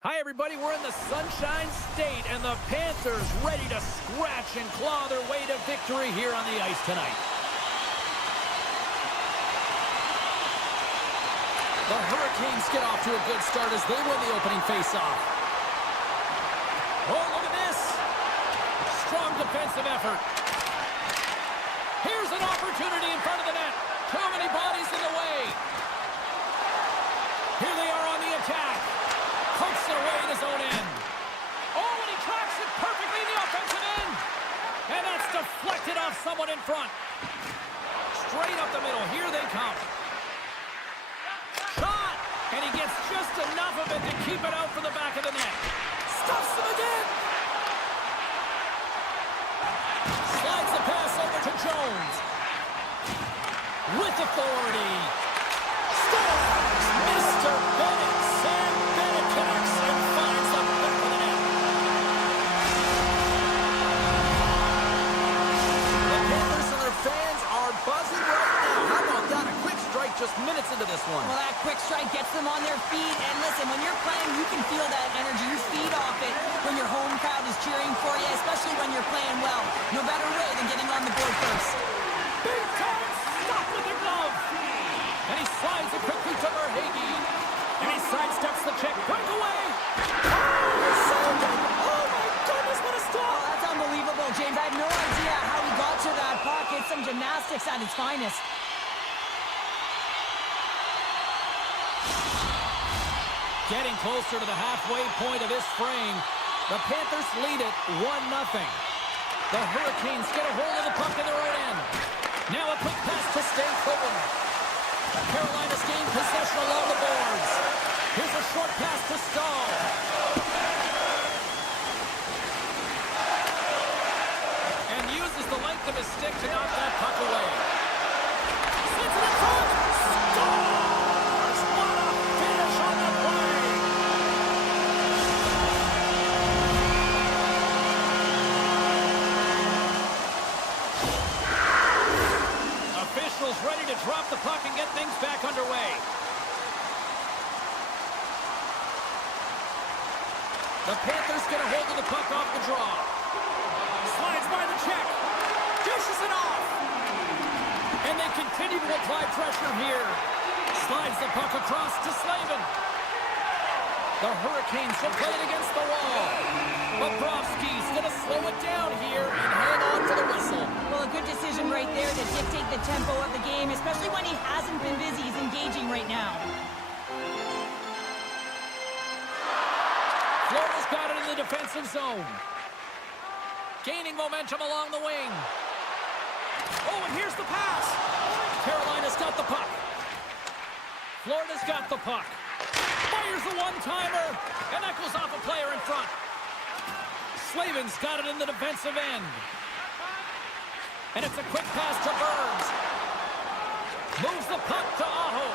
Hi, everybody. We're in the Sunshine State, and the Panthers ready to scratch and claw their way to victory here on the ice tonight. The Hurricanes get off to a good start as they win the opening faceoff. Oh, look at this. Strong defensive effort. Here's an opportunity in front of the net. Too many bodies in the way. Here they are on the attack. Pokes it away in his own end. Oh, and he tracks it perfectly in the offensive end. And that's deflected off someone in front. Straight up the middle. Here they come. Shot! And he gets just enough of it to keep it out for the back of the net. Stuffs him again. Slides the pass over to Jones. With authority. Scores! Mr. Bennett. Sam Bennett connects and finds the back of the net. The Panthers and their fans are buzzing right now. How about that? A quick strike just minutes into this one. Well, that quick strike gets them on their feet. And listen, when you're playing, you can feel that energy. You feed off it when your home crowd is cheering for you, especially when you're playing well. No better way than getting on the board first. Big time stop with the glove. And he slides it quickly to Verhage. And he sidesteps the check. Breakaway. Oh, my goodness, what a stop. Oh, that's unbelievable, James. I have no idea how he got to that puck. It's some gymnastics at its finest. Getting closer to the halfway point of this frame. The Panthers lead it 1-0. The Hurricanes get a hold of the puck in their own end. Now a quick pass to Stankoven. Carolina's gained possession along the boards. Here's a short pass to Stahl. And uses the length of his stick to knock that puck away. Sends it in front. Scores! What a finish on the play! Officials ready to drop the puck and get things back underway. The Panthers get a hold of the puck off the draw. Slides by the check. Dishes it off. And they continue to apply pressure here. Slides the puck across to Slavin. The Hurricanes will play it against the wall. Bobrovsky's going to slow it down here and hang on to the whistle. Well, a good decision right there to dictate the tempo of the game, especially when he hasn't been busy. He's engaging right now. Florida's got it in the defensive zone. Gaining momentum along the wing. Oh, and here's the pass. Carolina's got the puck. Florida's got the puck. Fires the one-timer, and that goes off a player in front. Slavin's got it in the defensive end. And it's a quick pass to Burns. Moves the puck to Aho.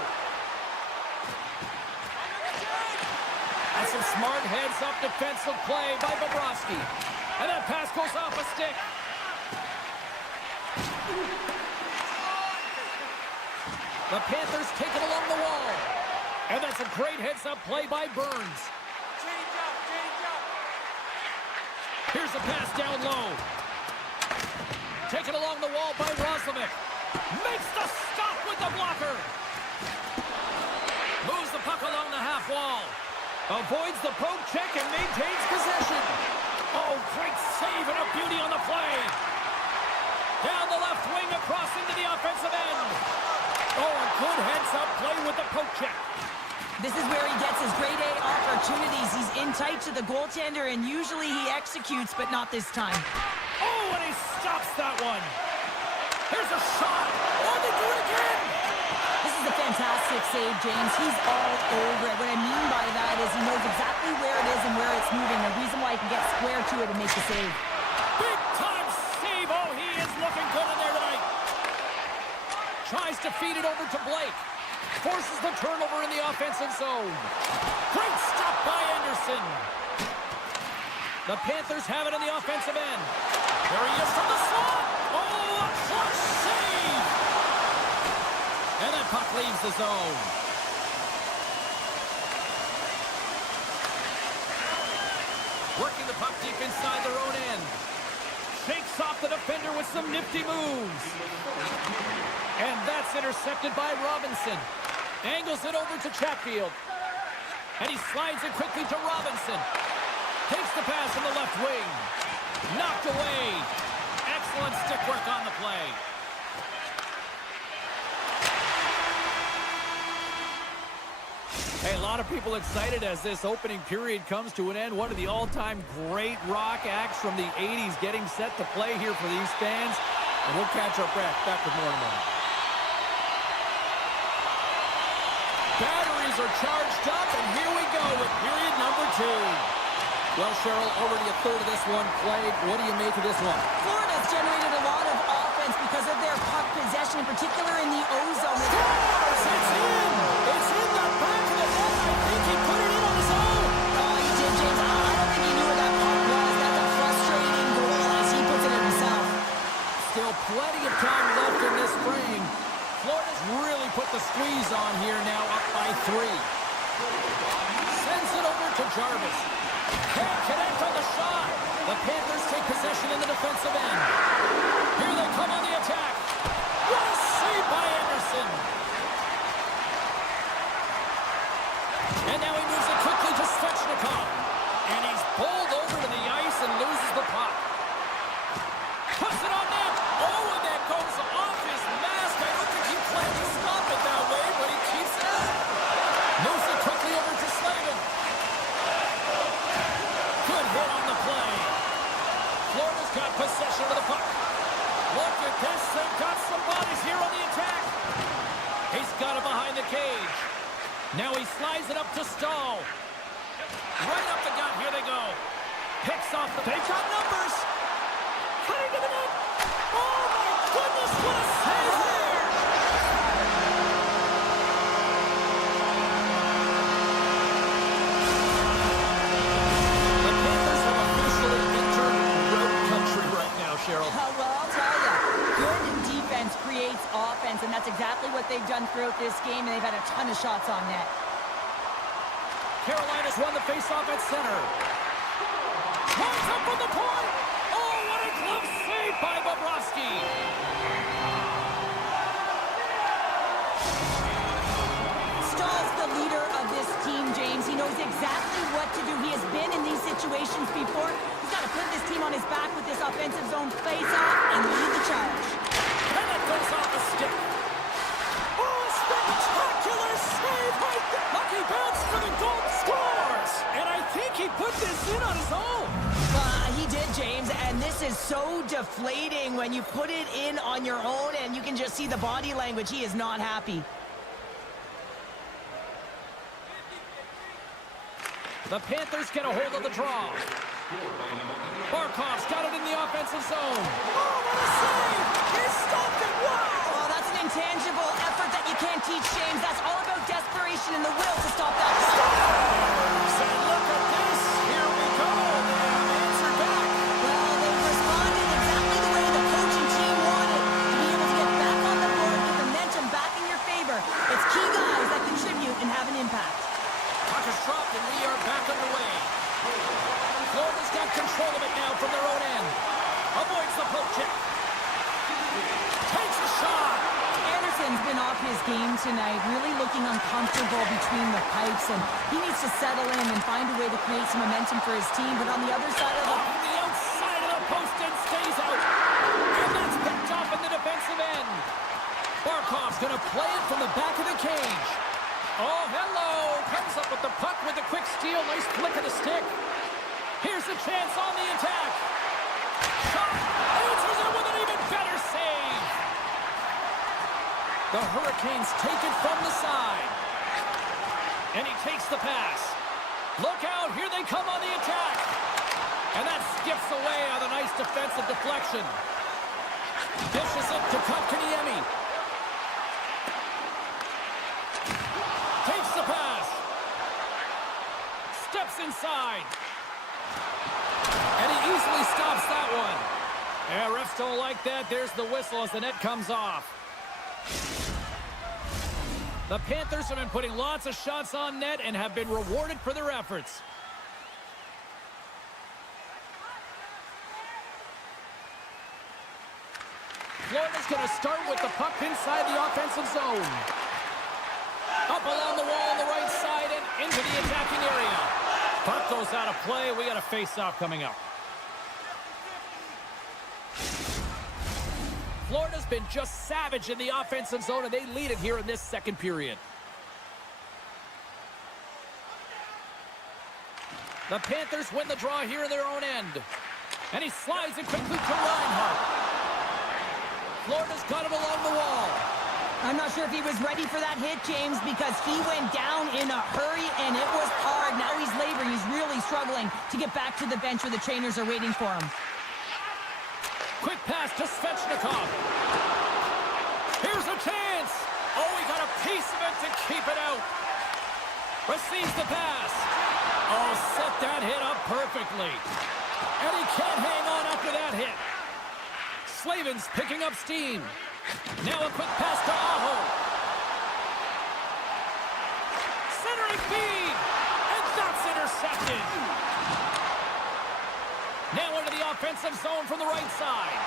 That's some smart heads-up defensive play by Bobrovsky. And that pass goes off a stick. The Panthers take it along the wall. And that's a great heads-up play by Burns. Here's a pass down low. Taken along the wall by Roslovic. Makes the stop with the blocker. Moves the puck along the half wall. Avoids the poke check and maintains possession. Oh, great save and a beauty on the play. Down the left wing across into the offensive end. Oh, a good heads-up play with the poke check. This is where he gets his grade A opportunities. He's in tight to the goaltender, and usually he executes, but not this time. Oh, and he stops that one. Here's a shot. Oh, they do it again. This is a fantastic save, James. He's all over it. What I mean by that is he knows exactly where it is and where it's moving. The reason why he can get square to it and make the save. Big time save. Oh, he is looking good in there tonight. Tries to feed it over to Blake. Forces the turnover in the offensive zone. Great stop by Anderson. The Panthers have it in the offensive end. There he is from the slot. Oh, a clutch save. And that puck leaves the zone. Working the puck deep inside their own end. Shakes off the defender with some nifty moves. And that's intercepted by Robinson. Angles it over to Chatfield. And he slides it quickly to Robinson. Takes the pass from the left wing. Knocked away. Excellent stick work on the play. Hey, a lot of people excited as this opening period comes to an end. One of the all-time great rock acts from the 80s getting set to play here for these fans. And we'll catch our breath. Back with more in a moment. Batteries are charged up, and here we go with period number 2. Well, Cheryl, already a third of this one played. What do you make of this one? Florida's generated a lot of offense because of their puck possession, in particular in the O-zone. Scores! It's in! It's in the back of the net. I think he put it in on his own. Oh, he did, James. I don't think he knew where that puck was. That's a frustrating goal as he puts it in himself. Still plenty of time left in this frame. Florida's really put the squeeze on here now, up by 3. Sends it over to Jarvis. Can't connect on the shot. The Panthers take possession in the defensive end. Here they come on the attack. What a save by Anderson. And now he moves it quickly to Svechnikov. And he's bowled over to the ice and loses the puck. Puts it on net. Oh, and that goes off his mask. I don't think he planned to stop it that way, but he keeps it. Moves it quickly over to Slavin. Good hit on the play. Florida's got possession of the puck. Look at this. They've got some bodies here on the attack. He's got it behind the cage. Now he slides it up to Stahl. Right up the gut. Here they go. Picks off the... They've got numbers. Cutting to the net. Oh, my goodness. What a save there. The Panthers have officially entered road country right now, Cheryl. Well, I'll tell you, good defense creates offense, and that's exactly what they've done throughout this game, and they've had a ton of shots on net. Carolina's won the faceoff at center. Runs up from the point. Oh, what a glove save by Bobrovsky. Stahl's the leader of this team, James. He knows exactly what to do. He has been in these situations before. He's got to put this team on his back with this offensive zone face-off and lead the charge. And it goes off the stick. Oh, spectacular save right there. Lucky bounce for the goal, scores. And I think he put this in on his own. He did, James, and this is so deflating when you put it in on your own and you can just see the body language. He is not happy. The Panthers get a hold of the draw. Barkov's got it in the offensive zone. Oh, what a save! He stopped it! Wow! Oh, that's an intangible effort that you can't teach, James. That's all about desperation and the will to stop that. Scores! And look at this! Here we go! They have answered back. Well, they've responded exactly the way the coaching team wanted. To be able to get back on the board with momentum back in your favor. It's key guys that contribute and have an impact. Puck is dropped and we are back underway. Florida's got control of it now from their own end. Avoids the poke check. Takes a shot. Anderson's been off his game tonight, really looking uncomfortable between the pipes, and he needs to settle in and find a way to create some momentum for his team. But on the other side of Off the outside of the post and stays out. And that's picked off in the defensive end. Barkov's going to play it from the back of the cage. Oh, hello. Comes up with the puck with a quick steal. Nice flick of the stick. Here's a chance on the attack. Shot. Answers it with an even better save. The Hurricanes take it from the side. And he takes the pass. Look out. Here they come on the attack. And that skips away on a nice defensive deflection. Dishes it to Kotkaniemi. Takes the pass. Steps inside. And he easily stops that one. Yeah, refs don't like that. There's the whistle as the net comes off. The Panthers have been putting lots of shots on net and have been rewarded for their efforts. Florida's going to start with the puck inside the offensive zone. Up along the wall on the right side and into the attacking area. Puck goes out of play. We got a face-off coming up. Florida's been just savage in the offensive zone, and they lead it here in this second period. The Panthers win the draw here in their own end. And he slides it quickly to Reinhart. Florida's got him along the wall. I'm not sure if he was ready for that hit, James, because he went down in a hurry, and it was hard. Now he's laboring. He's really struggling to get back to the bench where the trainers are waiting for him. Quick pass to Svechnikov. Here's a chance. Oh, he got a piece of it to keep it out. Receives the pass. Oh, set that hit up perfectly. And he can't hang on after that hit. Slavin's picking up steam. Now a quick pass to Aho. Centering feed. And that's intercepted. Now into the offensive zone from the right side.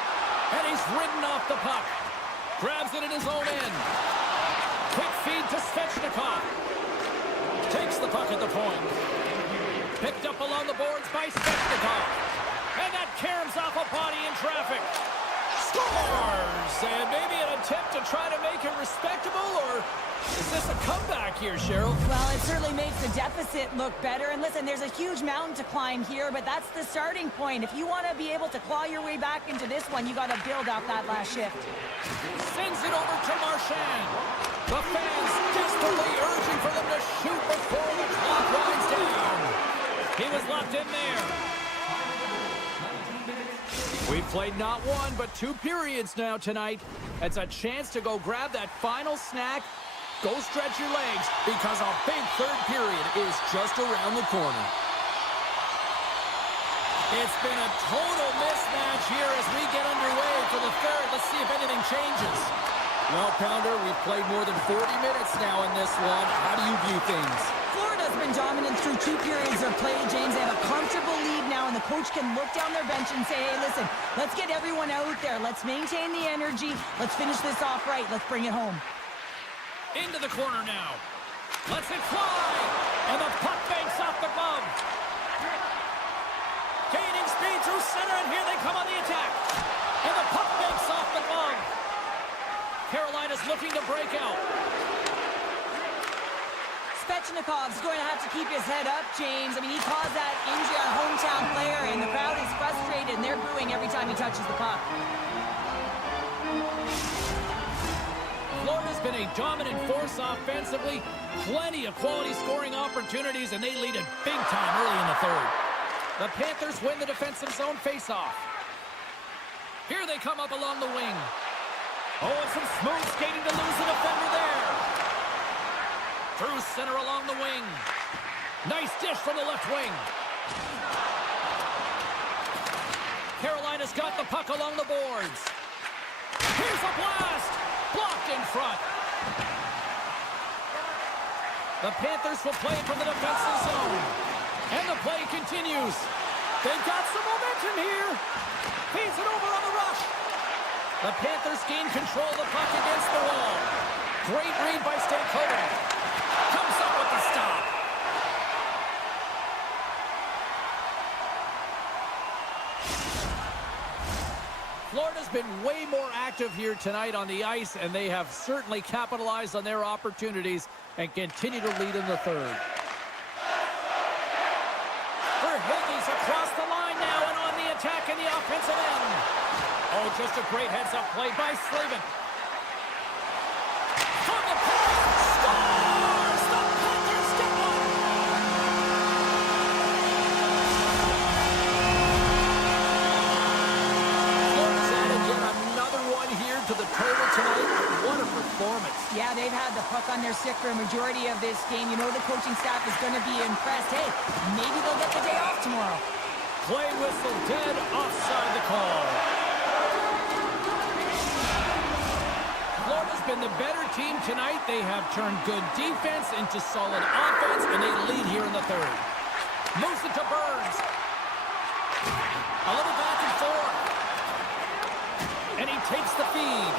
And he's ridden off the puck. Grabs it in his own end. Quick feed to Svechnikov. Takes the puck at the point. Picked up along the boards by Svechnikov. And that caroms off a body in traffic. Scores! And maybe an attempt to try to make it respectable, or is this a comeback here, Cheryl? Well, it certainly makes the deficit look better. And listen, there's a huge mountain to climb here, but that's the starting point. If you want to be able to claw your way back into this one, you got to build off that last shift. Sends it over to Marchand. The fans desperately urging for them to shoot before the clock winds down. He was locked in there. We've played not one, but 2 periods now tonight. It's a chance to go grab that final snack. Go stretch your legs, because a big third period is just around the corner. It's been a total mismatch here as we get underway for the third. Let's see if anything changes. Well, Pounder, we've played more than 40 minutes now in this one. How do you view things? Florida's been dominant through 2 periods of play, James. They have a comfortable lead now, and the coach can look down their bench and say, hey, listen, let's get everyone out there. Let's maintain the energy. Let's finish this off right. Let's bring it home. Into the corner now. Lets it fly. And the puck banks off the glove. Gaining speed through center, and here they come on the attack. And the puck banks off the glove. Carolina's looking to break out. Svechnikov's going to have to keep his head up, James. I mean, he caused that injury on a hometown player, and the crowd is frustrated, and they're booing every time he touches the puck. Florida's been a dominant force offensively. Plenty of quality scoring opportunities, and they lead it big time early in the third. The Panthers win the defensive zone faceoff. Here they come up along the wing. Oh, and some smooth skating to lose the defender there. Through center along the wing. Nice dish from the left wing. Carolina's got the puck along the boards. Here's a blast. Blocked in front. The Panthers will play it from the defensive zone. And the play continues. They've got some momentum here. Feeds it over on the rush. The Panthers gain control of the puck against the wall. Great read by Stankovic. Comes up with the stop. Florida's been way more active here tonight on the ice, and they have certainly capitalized on their opportunities and continue to lead in the third. Verhulme's across the line now and on the attack in the offensive end. Oh, just a great heads-up play by Slavin. From the point, scores! The Panthers get one! Florida's added yet another one here to the total tonight. What a performance. Yeah, they've had the puck on their stick for a majority of this game. You know the coaching staff is going to be impressed. Hey, maybe they'll get the day off tomorrow. Play whistle dead, offside the call. Florida's been the better team tonight. They have turned good defense into solid offense, and they lead here in the third. Moves it to Burns. A little back and forth. And he takes the feed.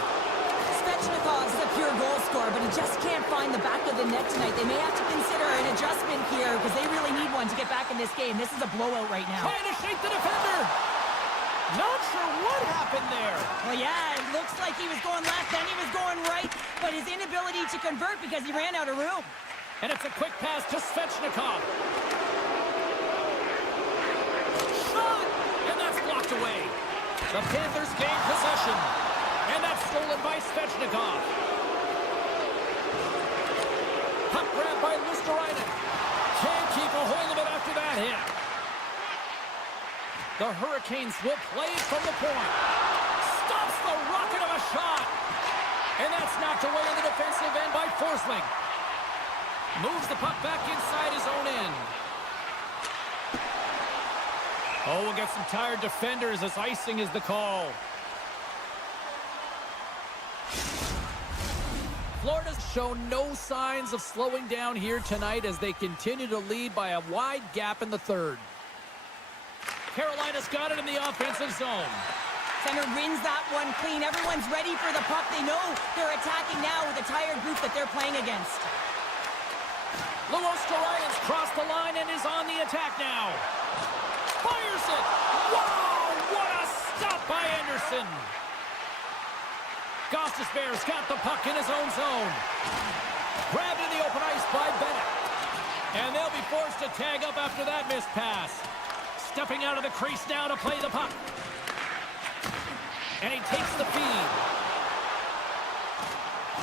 Svechnikov's a pure goal scorer, but he just can't find the back of the net tonight. They may have to consider an adjustment here because they really need one to get back in this game. This is a blowout right now. Trying to shake the defender. Not sure what happened there. Well, yeah, it looks like he was going left, then he was going right, but his inability to convert because he ran out of room. And it's a quick pass to Svechnikov. Shot! And that's blocked away. The Panthers gain possession. And that's stolen by Svechnikov. Puck grabbed by Luosterainen. Can't keep a hold of it after that hit. The Hurricanes will play it from the point. Stops the rocket of a shot. And that's knocked away in the defensive end by Forsling. Moves the puck back inside his own end. Oh, we'll get some tired defenders as icing is the call. Florida's shown no signs of slowing down here tonight as they continue to lead by a wide gap in the third. Carolina's got it in the offensive zone. Center wins that one clean. Everyone's ready for the puck. They know they're attacking now with a tired group that they're playing against. Luosterainen's crossed the line and is on the attack now. Fires it! Wow! What a stop by Anderson! Gostisbehere's got the puck in his own zone. Grabbed in the open ice by Bennett. And they'll be forced to tag up after that missed pass. Stepping out of the crease now to play the puck. And he takes the feed.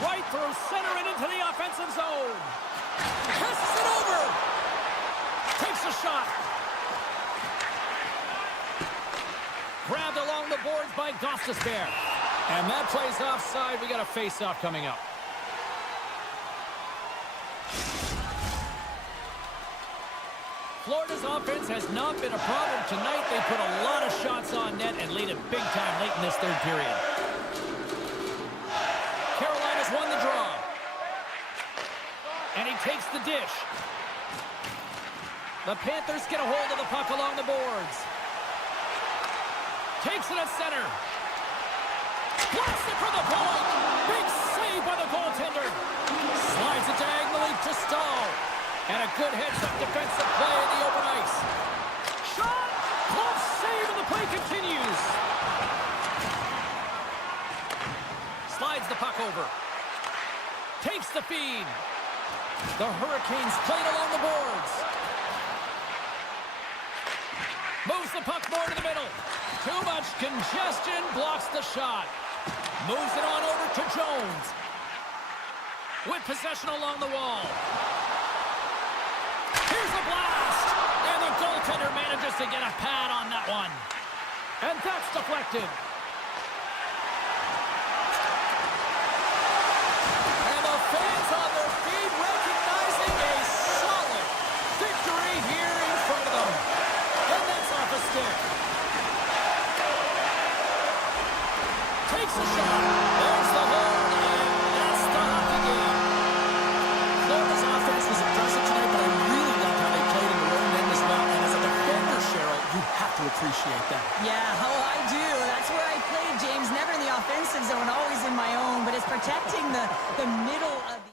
Right through center and into the offensive zone. Passes it over. Takes a shot. Grabbed along the boards by Gostisbehere. And that plays offside. We got a face-off coming up. Florida's offense has not been a problem tonight. They put a lot of shots on net and lead it big time late in this third period. Carolina's won the draw. And he takes the dish. The Panthers get a hold of the puck along the boards. Takes it at center. Blasts it from the point. Big save by the goaltender. Slides it diagonally to Stahl. And a good heads-up defensive play in the open ice. Shot! Close save, and the play continues. Slides the puck over. Takes the feed. The Hurricanes play it along the boards. Moves the puck more to the middle. Too much congestion, blocks the shot. Moves it on over to Jones. With possession along the wall. Here's a blast! And the goaltender manages to get a pad on that one. And that's deflected. And the fans on their feet recognizing a solid victory here in front of them. And that's off a stick. Takes a shot. There's the hold, and that's the hockey game. Florida's offense was impressive tonight, but I really like how they played in the own end as well. And as a defender, Cheryl, you have to appreciate that. Yeah, oh, I do. That's where I played, James. Never in the offensive zone, always in my own. But it's protecting the middle of the...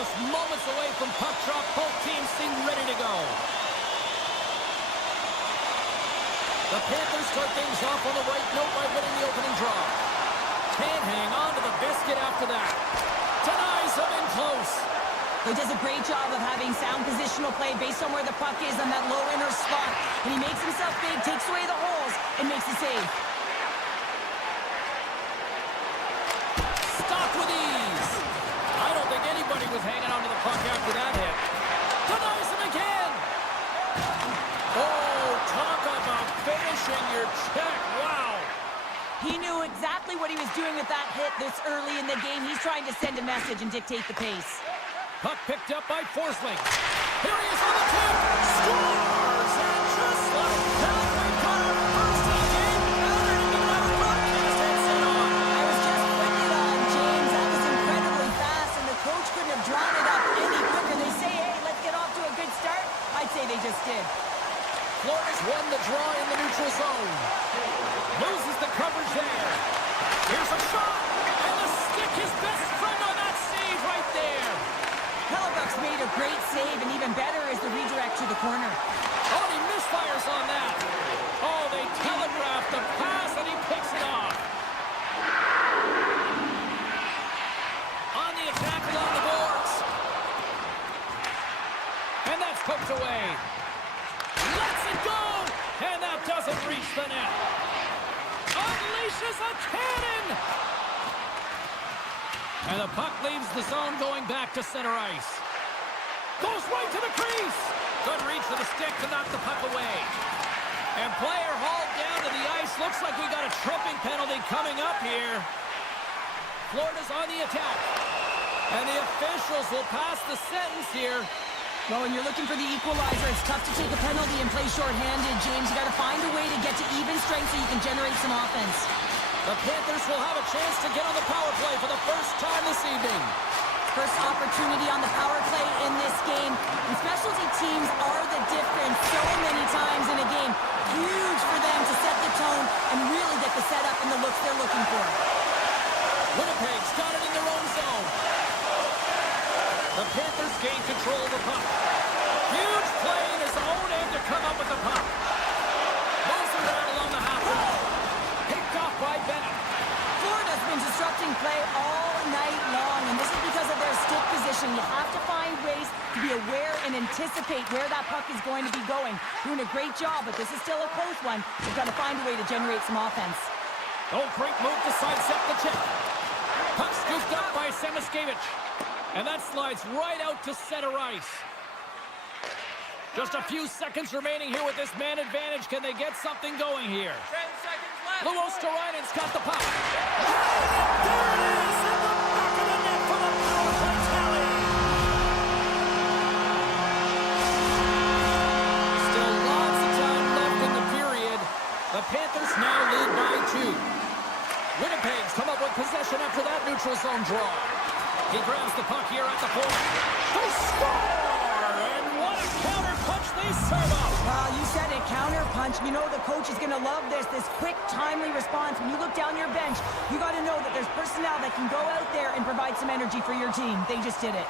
Just moments away from puck drop. Both teams seem ready to go. The Panthers start things off on the right note by winning the opening draw. Can't hang on to the biscuit after that. Denies him in close. He does a great job of having sound positional play based on where the puck is on that low inner spot. And he makes himself big, takes away the holes, and makes a save. Stopped with ease. I don't think anybody was hanging on to the puck after that hit. Denies him again. Oh, talk about finishing your check. Wow. He knew exactly what he was doing with that hit this early in the game. He's trying to send a message and dictate the pace. Puck picked up by Forsling. Here he is on the tip. Scores! And just like that, we've got our first of the game. I was just putting it on, James. That was incredibly fast, and the coach couldn't have drawn it up any quicker. They say, hey, let's get off to a good start. I'd say they just did. Florida's won the draw in the neutral zone. Loses the coverage there. Here's a shot. And the stick, his best friend on that save right there. Hellebuck's made a great save, and even better is the redirect to the corner. Oh, he misfires on that. Oh, they telegraphed the pass, and he picks it off. On the attack along the boards. And that's hooked away. Lets it go, and that doesn't reach the net. Unleashes a cannon. And the puck leaves the zone going back to center ice. Goes right to the crease. Good reach to the stick to knock the puck away. And player hauled down to the ice. Looks like we got a tripping penalty coming up here. Florida's on the attack. And the officials will pass the sentence here. Well, when you're looking for the equalizer, it's tough to take a penalty and play shorthanded, James. You got to find a way to get to even strength so you can generate some offense. The Panthers will have a chance to get on the power play for the first time this evening. First opportunity on the power play in this game. And specialty teams are the difference so many times in a game. Huge for them to set the tone and really get the setup and the looks they're looking for. Winnipeg's got it in their own zone. The Panthers gain control of the puck. Huge play in his own end to come up with the puck. Moves it around along the half wall. Picked off by Bennett. Florida's been disrupting play all night long, and this is because of their stick position. You have to find ways to be aware and anticipate where that puck is going to be going. Doing a great job, but this is still a close one. They've got to find a way to generate some offense. Oh, great move to sidestep the check. Puck scooped up by Semiskevich. And that slides right out to center ice. Just a few seconds remaining here with this man advantage. Can they get something going here? 10 seconds left. Luosterainen's got the puck. There it is in the back of the net for the power play tally. Still lots of time left in the period. The Panthers now lead by 2. Winnipeg's come up with possession after that neutral zone draw. He grabs the puck here at the point. They score! And what a counter punch they serve up! You said it, counter punch. You know the coach is going to love this quick, timely response. When you look down your bench, you got to know that there's personnel that can go out there and provide some energy for your team. They just did it.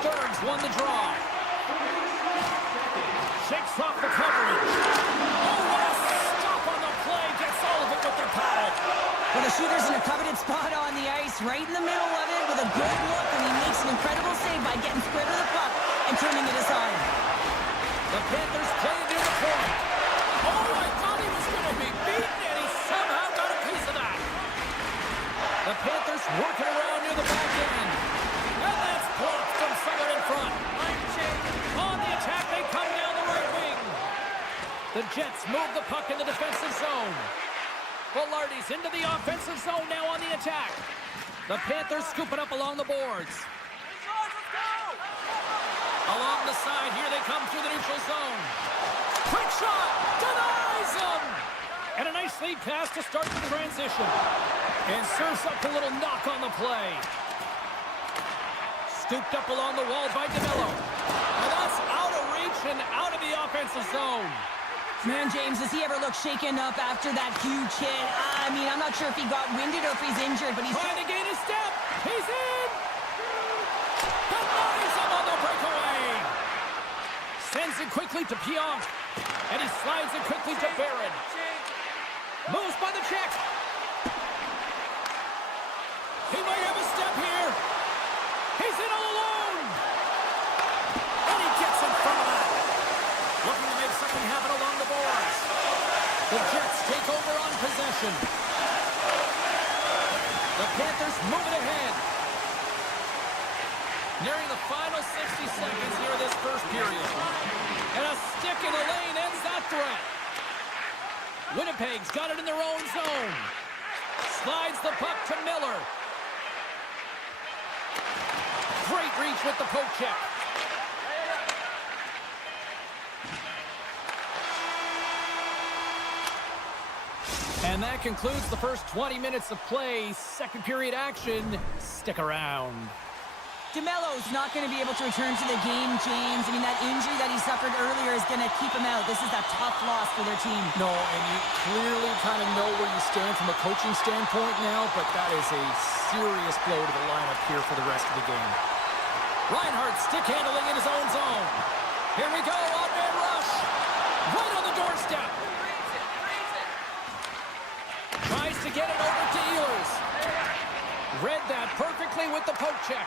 Stearns won the draw. Shakes off the coverage. Oh, what a stop on the play. Gets all of it with their paddle. Well, the shooter's in a coveted spot on the ice, right in the middle of it with a good look, and he makes an incredible save by getting square to the puck and turning it aside. The Panthers play near the point. Oh, I thought he was going to be beaten, and he somehow got a piece of that. The Panthers working around near the back end. And that's blocked from somewhere in front. On the attack, they come down the right wing. The Jets move the puck in the defensive zone. Velarde's into the offensive zone now on the attack. The Panthers scooping up along the boards. Along the side, here they come through the neutral zone. Quick shot, denies him! And a nice lead pass to start the transition. And serves up a little knock on the play. Scooped up along the wall by DeMello. And that's out of reach and out of the offensive zone. Man, James, does he ever look shaken up after that huge hit? I mean, I'm not sure if he got winded or if he's injured, but he's trying to gain a step. He's in! Moves it quickly to Pionk. And he slides it quickly to Barron. Moves by the check. He might have a step here. He's in all alone. And he gets in front of that. Looking to make something happen along the boards. The Jets take over on possession. The Panthers move it ahead. Nearing the final 60 seconds here of this first period. And a stick in the lane ends that threat. Winnipeg's got it in their own zone. Slides the puck to Miller. Great reach with the poke check. And that concludes the first 20 minutes of play. Second period action. Stick around. DeMello's not going to be able to return to the game, James. I mean, that injury that he suffered earlier is going to keep him out. This is a tough loss for their team. No, and you clearly kind of know where you stand from a coaching standpoint now, but that is a serious blow to the lineup here for the rest of the game. Reinhardt stick handling in his own zone. Here we go, odd-man rush. Right on the doorstep. Tries to get it over to Ehlers. Read that perfectly with the poke check.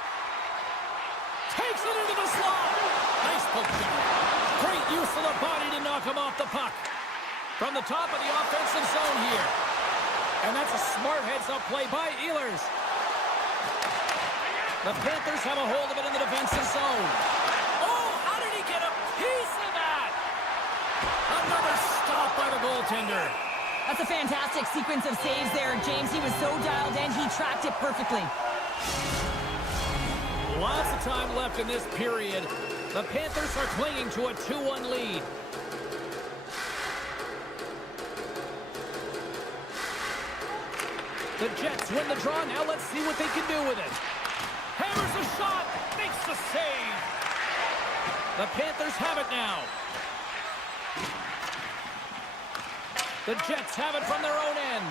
Takes it into the slot. Nice poke check. Great use of the body to knock him off the puck. From the top of the offensive zone here. And that's a smart heads-up play by Ehlers. The Panthers have a hold of it in the defensive zone. Oh, how did he get a piece of that? Another stop by the goaltender. That's a fantastic sequence of saves there, James. He was so dialed in, he tracked it perfectly. Lots of time left in this period. The Panthers are clinging to a 2-1 lead. The Jets win the draw. Now let's see what they can do with it. Hammers a shot. Makes the save. The Panthers have it now. The Jets have it from their own end.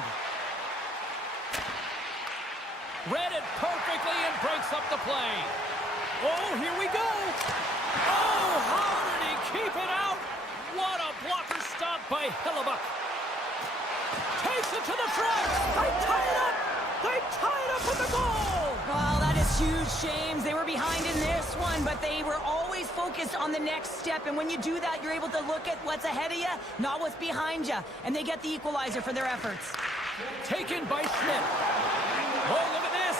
Read it perfectly and breaks up the play. Oh, here we go. Oh, how did he keep it out? What a blocker stop by Hellebuck. Takes it to the front. They tie it up. They tie it up with the goal. Well, that is huge, James. They were behind in this one, but they were always focused on the next step. And when you do that, you're able to look at what's ahead of you, not what's behind you. And they get the equalizer for their efforts. Taken by Schmidt. Oh, look at this.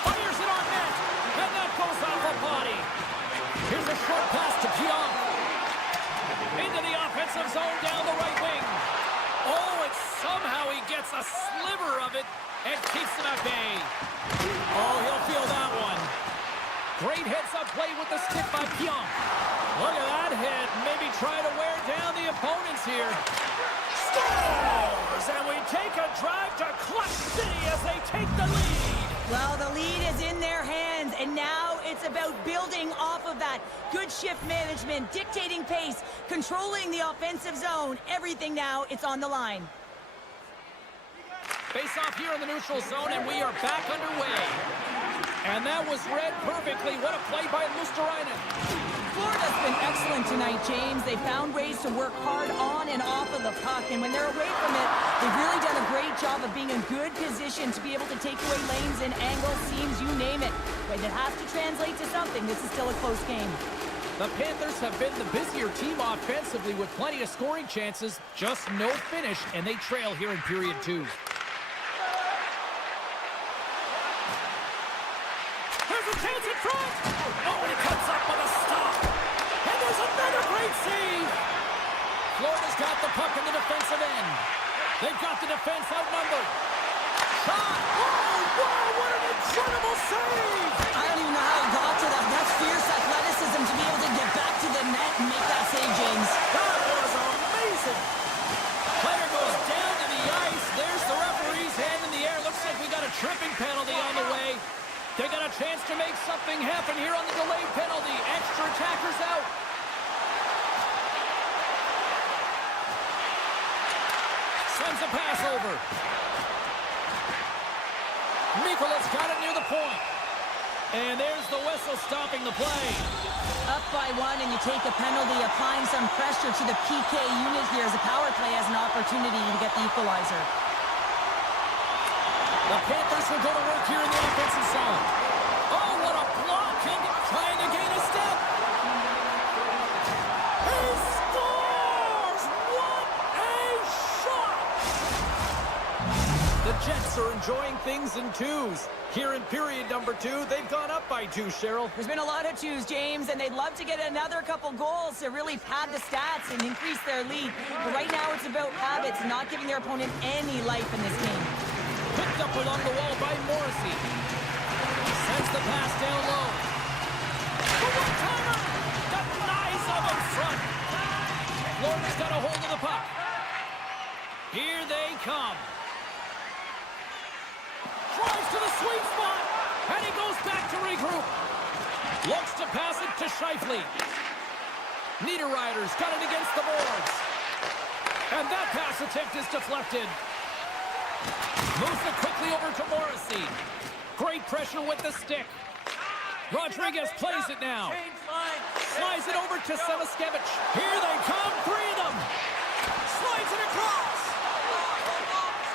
Fires it on net. And that goes off the body. Here's a short pass to Pionk. Into the offensive zone down the right wing. Oh, and somehow he gets a sliver of it and keeps them at bay. Oh, he'll feel that one. Great heads-up play with the stick by Pionk. Look at that hit. Maybe try to wear down the opponents here. Scores! And we take a drive to Clutch City as they take the lead. Well, the lead is in their hands, and now it's about building off of that. Good shift management, dictating pace, controlling the offensive zone. Everything now, it's on the line. Face off here in the neutral zone, and we are back underway. And that was read perfectly. What a play by Luosterainen. Florida's been excellent tonight, James. They found ways to work hard on and off of the puck, and when they're away from it, they've really done a great job of being in good position to be able to take away lanes and angles, seams, you name it. But it has to translate to something. This is still a close game. The Panthers have been the busier team offensively with plenty of scoring chances, just no finish, and they trail here in period 2. There's a chance in front! Oh, and he cuts up with a stop! And there's another great save! Florida's got the puck in the defensive end. They've got the defense outnumbered. Shot! Oh, wow, what an incredible save! I don't even know how he got to that. That's fierce athleticism to be able to get back to the net and make that save, James. That was amazing! Player goes down to the ice. There's the referee's hand in the air. Looks like we got a tripping penalty on the way. They got a chance to make something happen here on the delayed penalty. Extra attackers out. Sends a pass over. Mikola's got it near the point. And there's the whistle stopping the play. Up by one, and you take a penalty, applying some pressure to the PK unit here as the power play has an opportunity to get the equalizer. The Panthers will go to work here in the offensive zone. Oh, what a block! And trying to gain a step. He scores! What a shot! The Jets are enjoying things in twos. Here in period number 2, they've gone up by 2, Cheryl. There's been a lot of twos, James, and they'd love to get another couple goals to really pad the stats and increase their lead. But right now it's about habits, not giving their opponent any life in this game. Picked up along the wall by Morrissey. Sends the pass down low. The one-timer! Denies him in front. Florida's got a hold of the puck. Here they come. Drives to the sweet spot, and he goes back to regroup. Looks to pass it to Scheifele. Niederreiter's got it against the boards. And that pass attempt is deflected. Moves it quickly over to Morrissey. Great pressure with the stick. Rodriguez plays it now. Slides it over to Selaskevich. Here they come, 3 of them. Slides it across.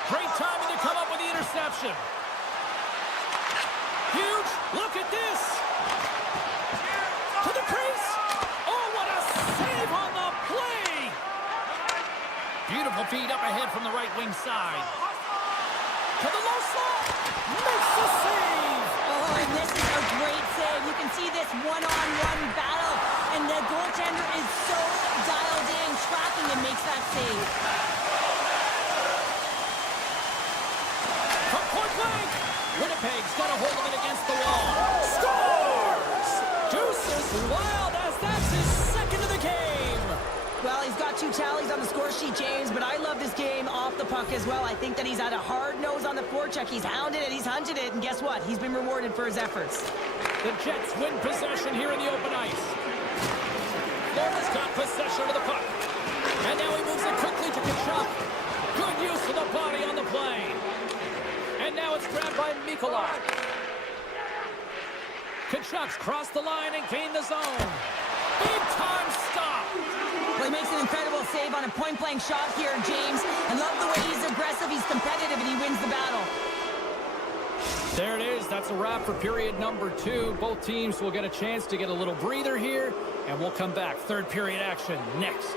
Great timing to come up with the interception. Huge. Look at this. To the crease. Oh, what a save on the play. Beautiful feed up ahead from the right wing side. To the low slot. Makes the save. Oh, and this is a great save. You can see this one-on-one battle, and the goaltender is so dialed in, tracking and makes that save. From point blank. Winnipeg's got a hold of it against the wall. Scores! Deuces Wild as that's his second of the game. Well, he's got 2 tallies on the score sheet, James, but I love this game off the puck as well. I think that he's had a hard nose on the forecheck. He's hounded it, he's hunted it, and guess what? He's been rewarded for his efforts. The Jets win possession here in the open ice. Florida's got possession of the puck. And now he moves it quickly to Kachuk. Good use of the body on the play. And now it's grabbed by Mikola. Kachuk's crossed the line and gained the zone. Big time stop. Well, he makes an incredible save on a point-blank shot here, James. I love the way he's aggressive, he's competitive, and he wins the battle. There it is. That's a wrap for period number 2. Both teams will get a chance to get a little breather here, and we'll come back. Third period action next.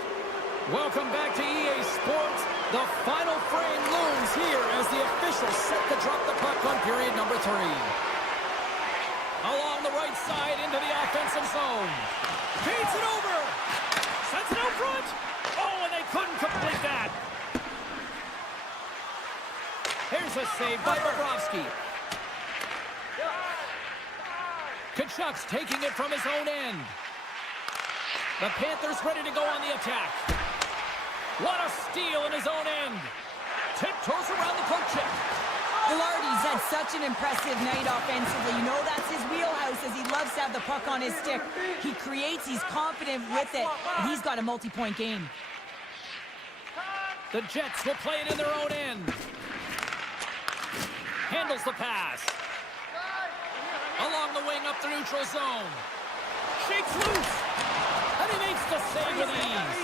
Welcome back to EA Sports. The final frame looms here as the officials set to drop the puck on period number 3. Along the right side into the offensive zone. Feeds it over. Sends it out front. Oh, and they couldn't complete that. Here's a save by Bobrovsky. Kachuk's taking it from his own end. The Panthers ready to go on the attack. What a steal in his own end. Tiptoes around the poke check. Velarde's had such an impressive night offensively. You know that's his wheelhouse, as he loves to have the puck on his stick. He creates, he's confident with it, and he's got a multi-point game. The Jets will play it in their own end. Handles the pass. Along the wing up the neutral zone. Shakes loose. And he makes the save with ease.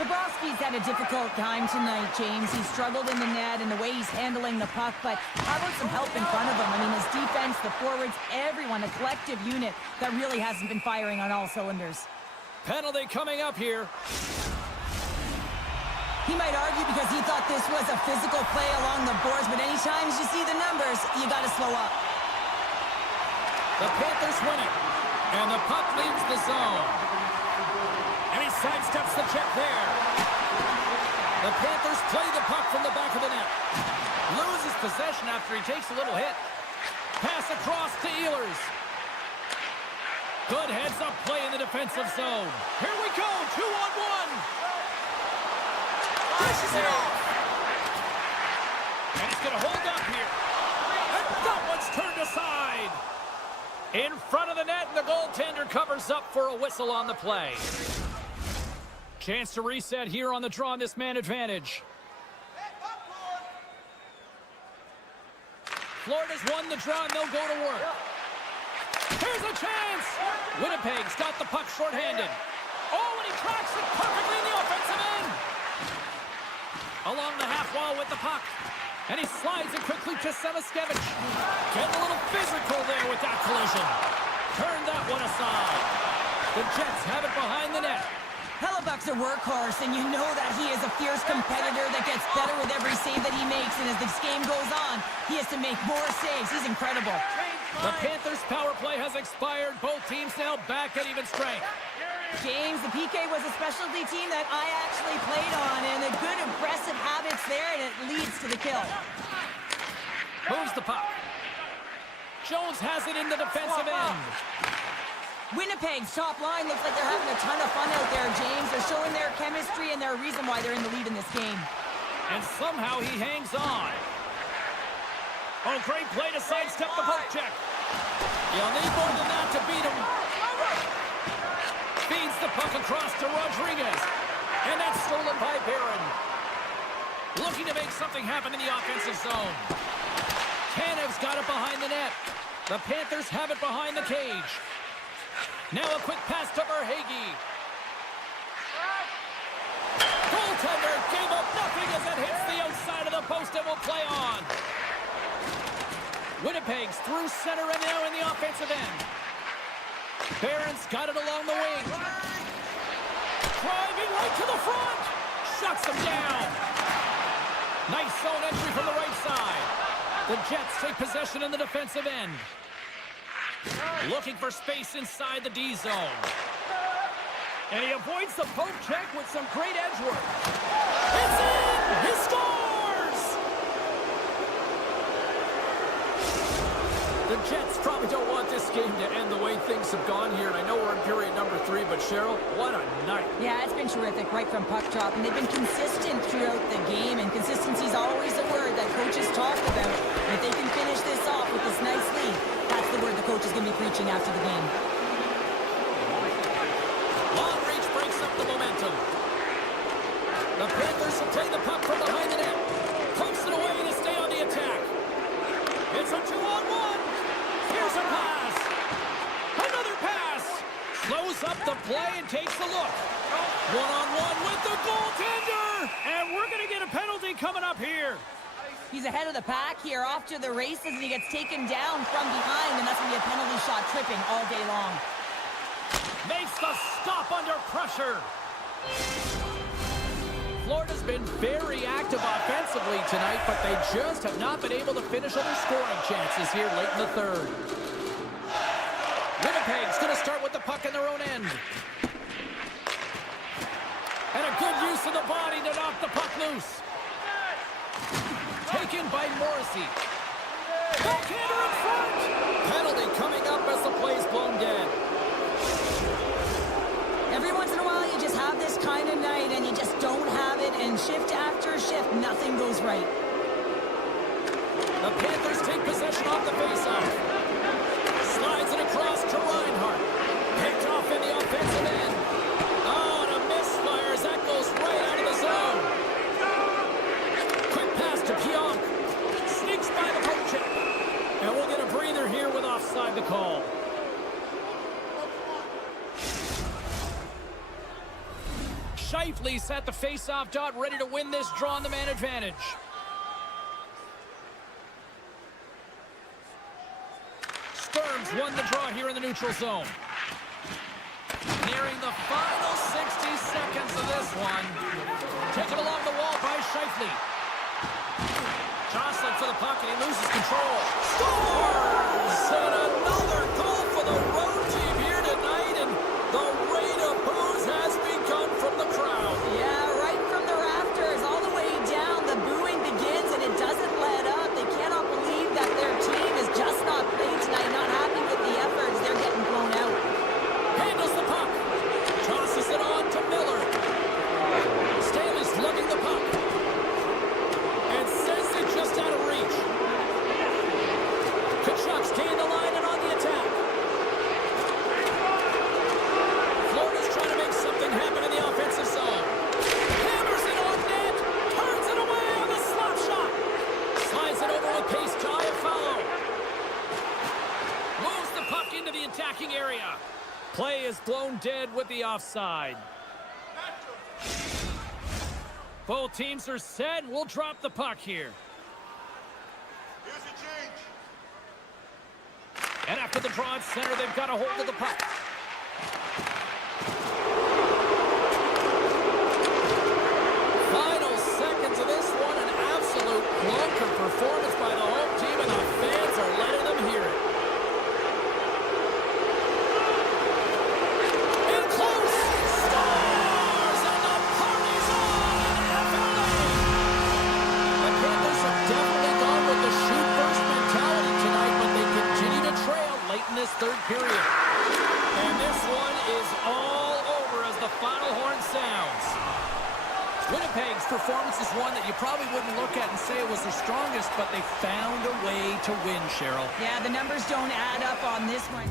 Bobrovsky's had a difficult time tonight, James. He's struggled in the net and the way he's handling the puck, but how about some help in front of him? I mean, his defense, the forwards, everyone, a collective unit that really hasn't been firing on all cylinders. Penalty coming up here. He might argue because he thought this was a physical play along the boards, but anytime you see the numbers, you got to slow up. The Panthers win it, and the puck leaves the zone. And he sidesteps the check there. The Panthers play the puck from the back of the net. Loses possession after he takes a little hit. Pass across to Ehlers. Good heads-up play in the defensive zone. Here we go, 2-on-1. Dishes it off. And he's going to hold up here. And that one's turned aside. In front of the net, and the goaltender covers up for a whistle on the play. Chance to reset here on the draw on this man advantage. Florida's won the draw, and they'll go to work. Here's a chance. Winnipeg's got the puck shorthanded. Oh, and he tracks it perfectly in the offensive end. Along the half wall with the puck. And he slides it quickly to Samaskevich. Getting a little physical there with that collision. Turn that one aside. The Jets have it behind the net. Hellebuck's a workhorse, and you know that he is a fierce competitor that gets better with every save that he makes. And as this game goes on, he has to make more saves. He's incredible. The Panthers' power play has expired. Both teams now back at even strength. James, the PK was a specialty team that I actually played on, and a good aggressive habits there, and it leads to the kill. Moves the puck. Jones has it in the defensive end. Winnipeg's top line looks like they're having a ton of fun out there, James. They're showing their chemistry, and they're a reason why they're in the lead in this game. And somehow he hangs on. Oh, great play to sidestep the poke check. You'll need more than that to beat him. Feeds the puck across to Rodriguez. And that's stolen by Barron. Looking to make something happen in the offensive zone. Tanev's got it behind the net. The Panthers have it behind the cage. Now a quick pass to Verhaeghe. Goaltender gave up nothing as it hits the outside of the post and will play on. Winnipeg's through center and now in the offensive end. Barron's got it along the wing. Driving right to the front. Shuts him down. Nice zone entry from the right side. The Jets take possession in the defensive end. Looking for space inside the D zone. And he avoids the poke check with some great edge work. It's in! He scores! The Jets probably don't want this game to end the way things have gone here. And I know we're in period number 3, but Cheryl, what a night. Yeah, it's been terrific right from puck drop, and they've been consistent throughout the game, and consistency is always a word that coaches talk about. And if they can finish this off with this nice lead, that's the word the coach is going to be preaching after the game. Long reach breaks up the momentum. The Panthers will play the puck from behind the net. Pumps it away to stay on the attack. It's a 2-on-1. Here's a pass. Another pass. Slows up the play and takes a look. One-on-one with the goaltender. And we're going to get a penalty coming up here. He's ahead of the pack here, off to the races, and he gets taken down from behind, and that's going to be a penalty shot tripping all day long. Makes the stop under pressure. Florida's been very active offensively tonight, but they just have not been able to finish other scoring chances here late in the third. Winnipeg's going to start with the puck in their own end. And a good use of the body to knock the puck loose. Taken by Morrissey. Backhander in front. Penalty coming up as the play's blown dead. Every once in a while, you just have this kind of night, and you just don't have it, and shift after shift, nothing goes right. The Panthers take possession off the faceoff. Slides it across to Reinhart. Picked off in the offensive end. Oh, and a misfire as that goes right out of the zone. Quick pass to Pionk. Sneaks by the poke check. And we'll get a breather here with offside to call. Scheifele's at the face-off dot, ready to win this draw on the man advantage. Sturms won the draw here in the neutral zone. Nearing the final 60 seconds of this one. Taken along the wall by Scheifele. Jostling for the puck, and he loses control. Scores! And another goal for the road team here tonight, and the rate of boos has begun from the crowd. Yeah, right from the rafters, all the way down, the booing begins, and it doesn't let up. They cannot believe that their team is just not playing tonight, not happy with the efforts. They're getting blown out. Handles the puck. Tosses it on to Miller. Stanley's lugging the puck. And says it just out of reach. Kachuk's gained the line and be offside. Both teams are set, and we'll drop the puck here. Here's the change. And after the draw at center, they've got a hold of the puck. Final seconds of this one, an absolute clunker performance by the home team, and the fans are letting them hear it. In close, stars, and the party's on in FLA. The Panthers have definitely gone with the shoot-first mentality tonight, but they continue to trail late in this third period. And this one is all over as the final horn sounds. Winnipeg's performance is one that you probably wouldn't look at and say it was their strongest, but they found a way to win, Cheryl. Yeah, the numbers don't add up on this one.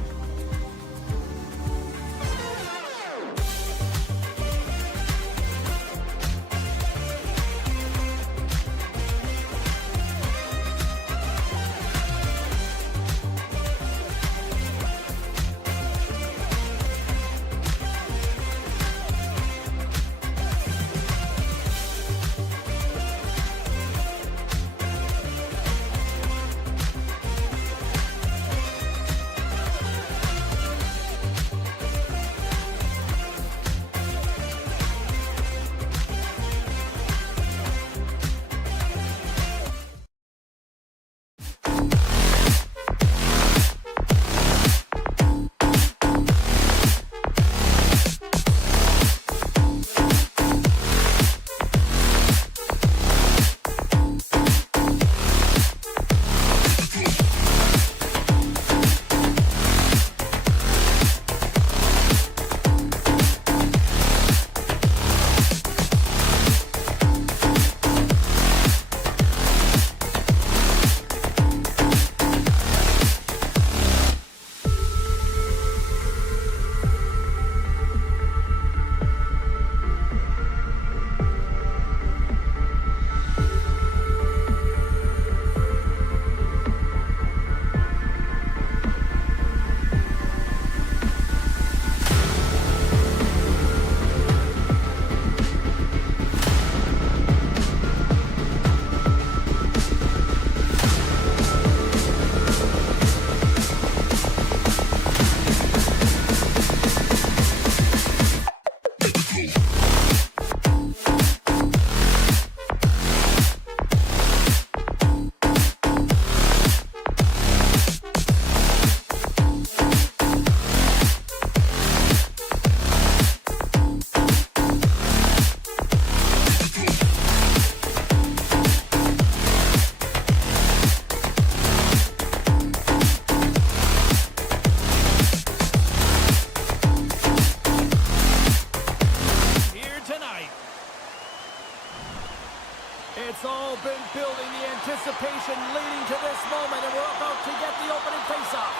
It's all been building, the anticipation leading to this moment, and we're about to get the opening faceoff.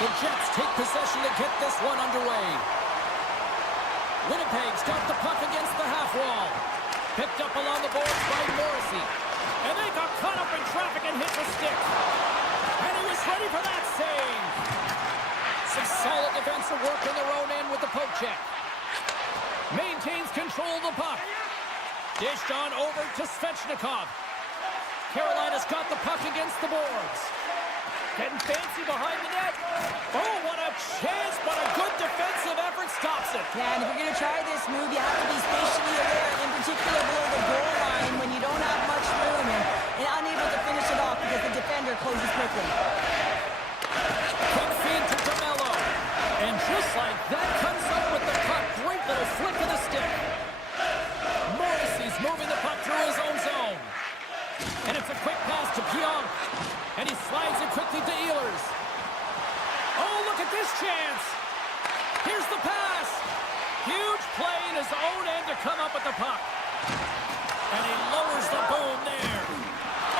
The Jets take possession to get this one underway. Winnipeg's got the puck against the half wall. Picked up along the boards by Morrissey. And they got caught up in traffic and hit the stick. And he was ready for that save. Some solid defensive work in their own end with the poke check. Maintains control of the puck. Dished on over to Svechnikov. Carolina's got the puck against the boards. Getting fancy behind the net. Oh, what a chance, but a good defensive effort stops it. Yeah, and if you're going to try this move, you have to be spatially aware, in particular below the goal line when you don't have much room and unable to finish it off because the defender closes quickly. Quick feed to DeMello. And just like that, comes up with the puck. Great little flick of the stick. Morrissey's moving the puck through his own zone. And it's a quick pass to Pionk. And he slides it quickly to Ehlers. Oh, look at this chance. Here's the pass. Huge play in his own end to come up with the puck. And he lowers the boom there.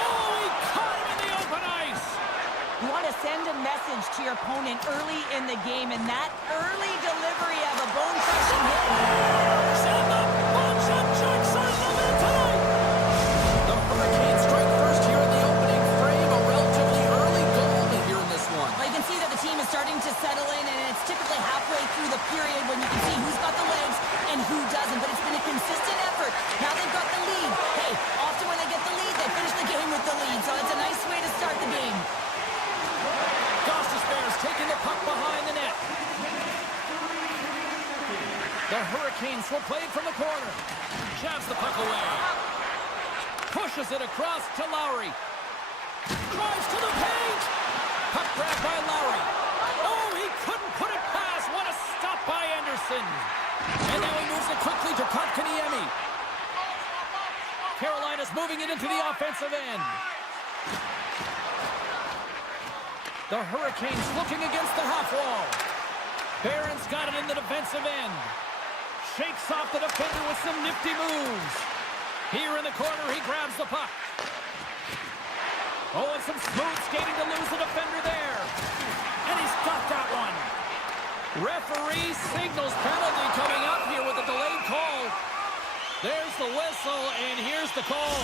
Oh, he caught him in the open ice. You want to send a message to your opponent early in the game, and that early delivery of a bone-crushing hit. And the bunch of checks are limited time. The Hurricanes strike first here in the opening frame. A relatively early goal here in this one. Well, you can see that the team is starting to settle in, and it's period when you can see who's got the legs and who doesn't, but it's been a consistent effort. Now they've got the lead. Hey, often when they get the lead, they finish the game with the lead, so it's a nice way to start the game. Goss's Bears taking the puck behind the net. The Hurricanes will play it from the corner. Jabs the puck away. Pushes it across to Lowry. Drives to the paint. Puck grabbed by Lowry. Oh, he couldn't put it past. What a stop by Anderson. And now he moves it quickly to Kotkaniemi. Carolina's moving it into the offensive end. The Hurricanes looking against the half wall. Barron's got it in the defensive end. Shakes off the defender with some nifty moves. Here in the corner, he grabs the puck. Oh, and some smooth skating to lose the defender there. And he's got that one. Referee signals penalty coming up here with a delayed call. There's the whistle, and here's the call.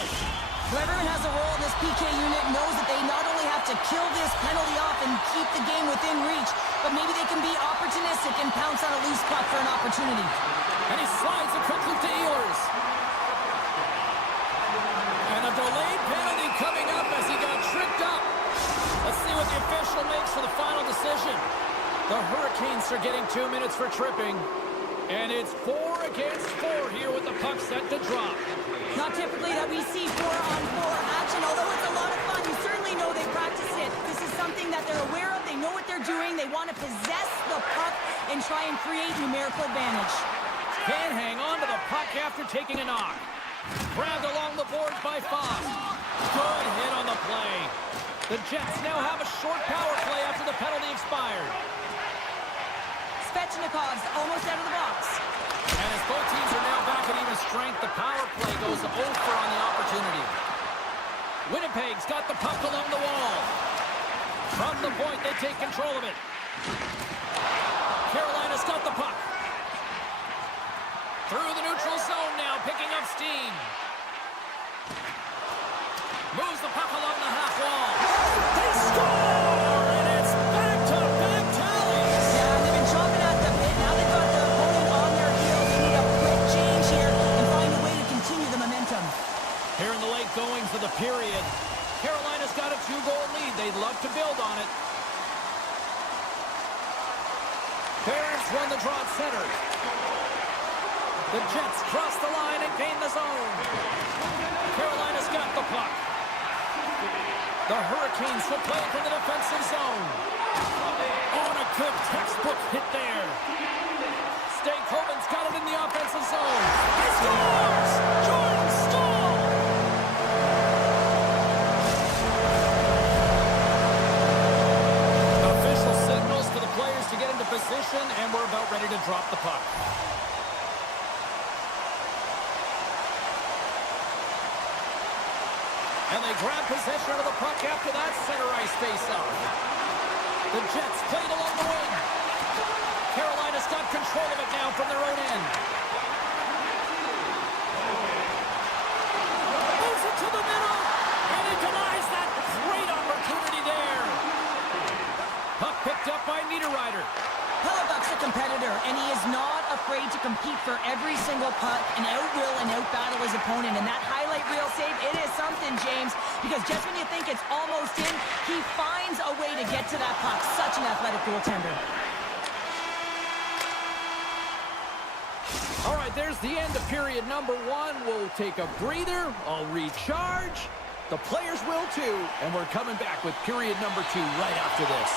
Whoever has a role in this PK unit knows that they not only have to kill this penalty off and keep the game within reach, but maybe they can be opportunistic and pounce on a loose puck for an opportunity. And he slides it quickly to Ehlers. And a delayed penalty coming up as he got tripped up. Let's see what the official makes for the final decision. The Hurricanes are getting 2 minutes for tripping. And it's 4 against 4 here with the puck set to drop. Not typically that we see 4-on-4 action, although it's a lot of fun. You certainly know they practiced it. This is something that they're aware of. They know what they're doing. They want to possess the puck and try and create numerical advantage. Can't hang on to the puck after taking a knock. Grabbed along the boards by Foss. Good hit on the play. The Jets now have a short power play after the penalty expired. Svechnikov's almost out of the box. And as both teams are now back at even strength, the power play goes over on the opportunity. Winnipeg's got the puck along the wall. From the point, they take control of it. Carolina's got the puck. Through the neutral zone now, picking up steam. Moves the puck along the half wall. They score! And it's back-to-back tallies. Yeah, they've been chomping at the bit. Now they've got their opponent on their heels. They need a quick change here and find a way to continue the momentum. Here in the late goings of the period, Carolina's got a 2-goal lead. They'd love to build on it. Barons run the draw at center. The Jets cross the line and gain the zone. Carolina's got the puck. The Hurricanes will play from the defensive zone. Oh, and a good textbook hit there. Stakehoven's got it in the offensive zone. He scores! Jordan Staal! Official signals for the players to get into position, and we're about ready to drop the puck. And they grab possession of the puck after that center ice face-off. The Jets played along the wing. Carolina's got control of it now from their own end. Moves it to the middle, and he denies that great opportunity there. Puck picked up by Niederreiter. Hellebuck's a competitor, and he is not afraid to compete for every single puck and out-will and out-battle his opponent. And that highlight reel save, it is something, James, because just when you think it's almost in, he finds a way to get to that puck. Such an athletic goaltender. All right, there's the end of period number 1. We'll take a breather. I'll recharge. The players will too. And we're coming back with period number 2 right after this.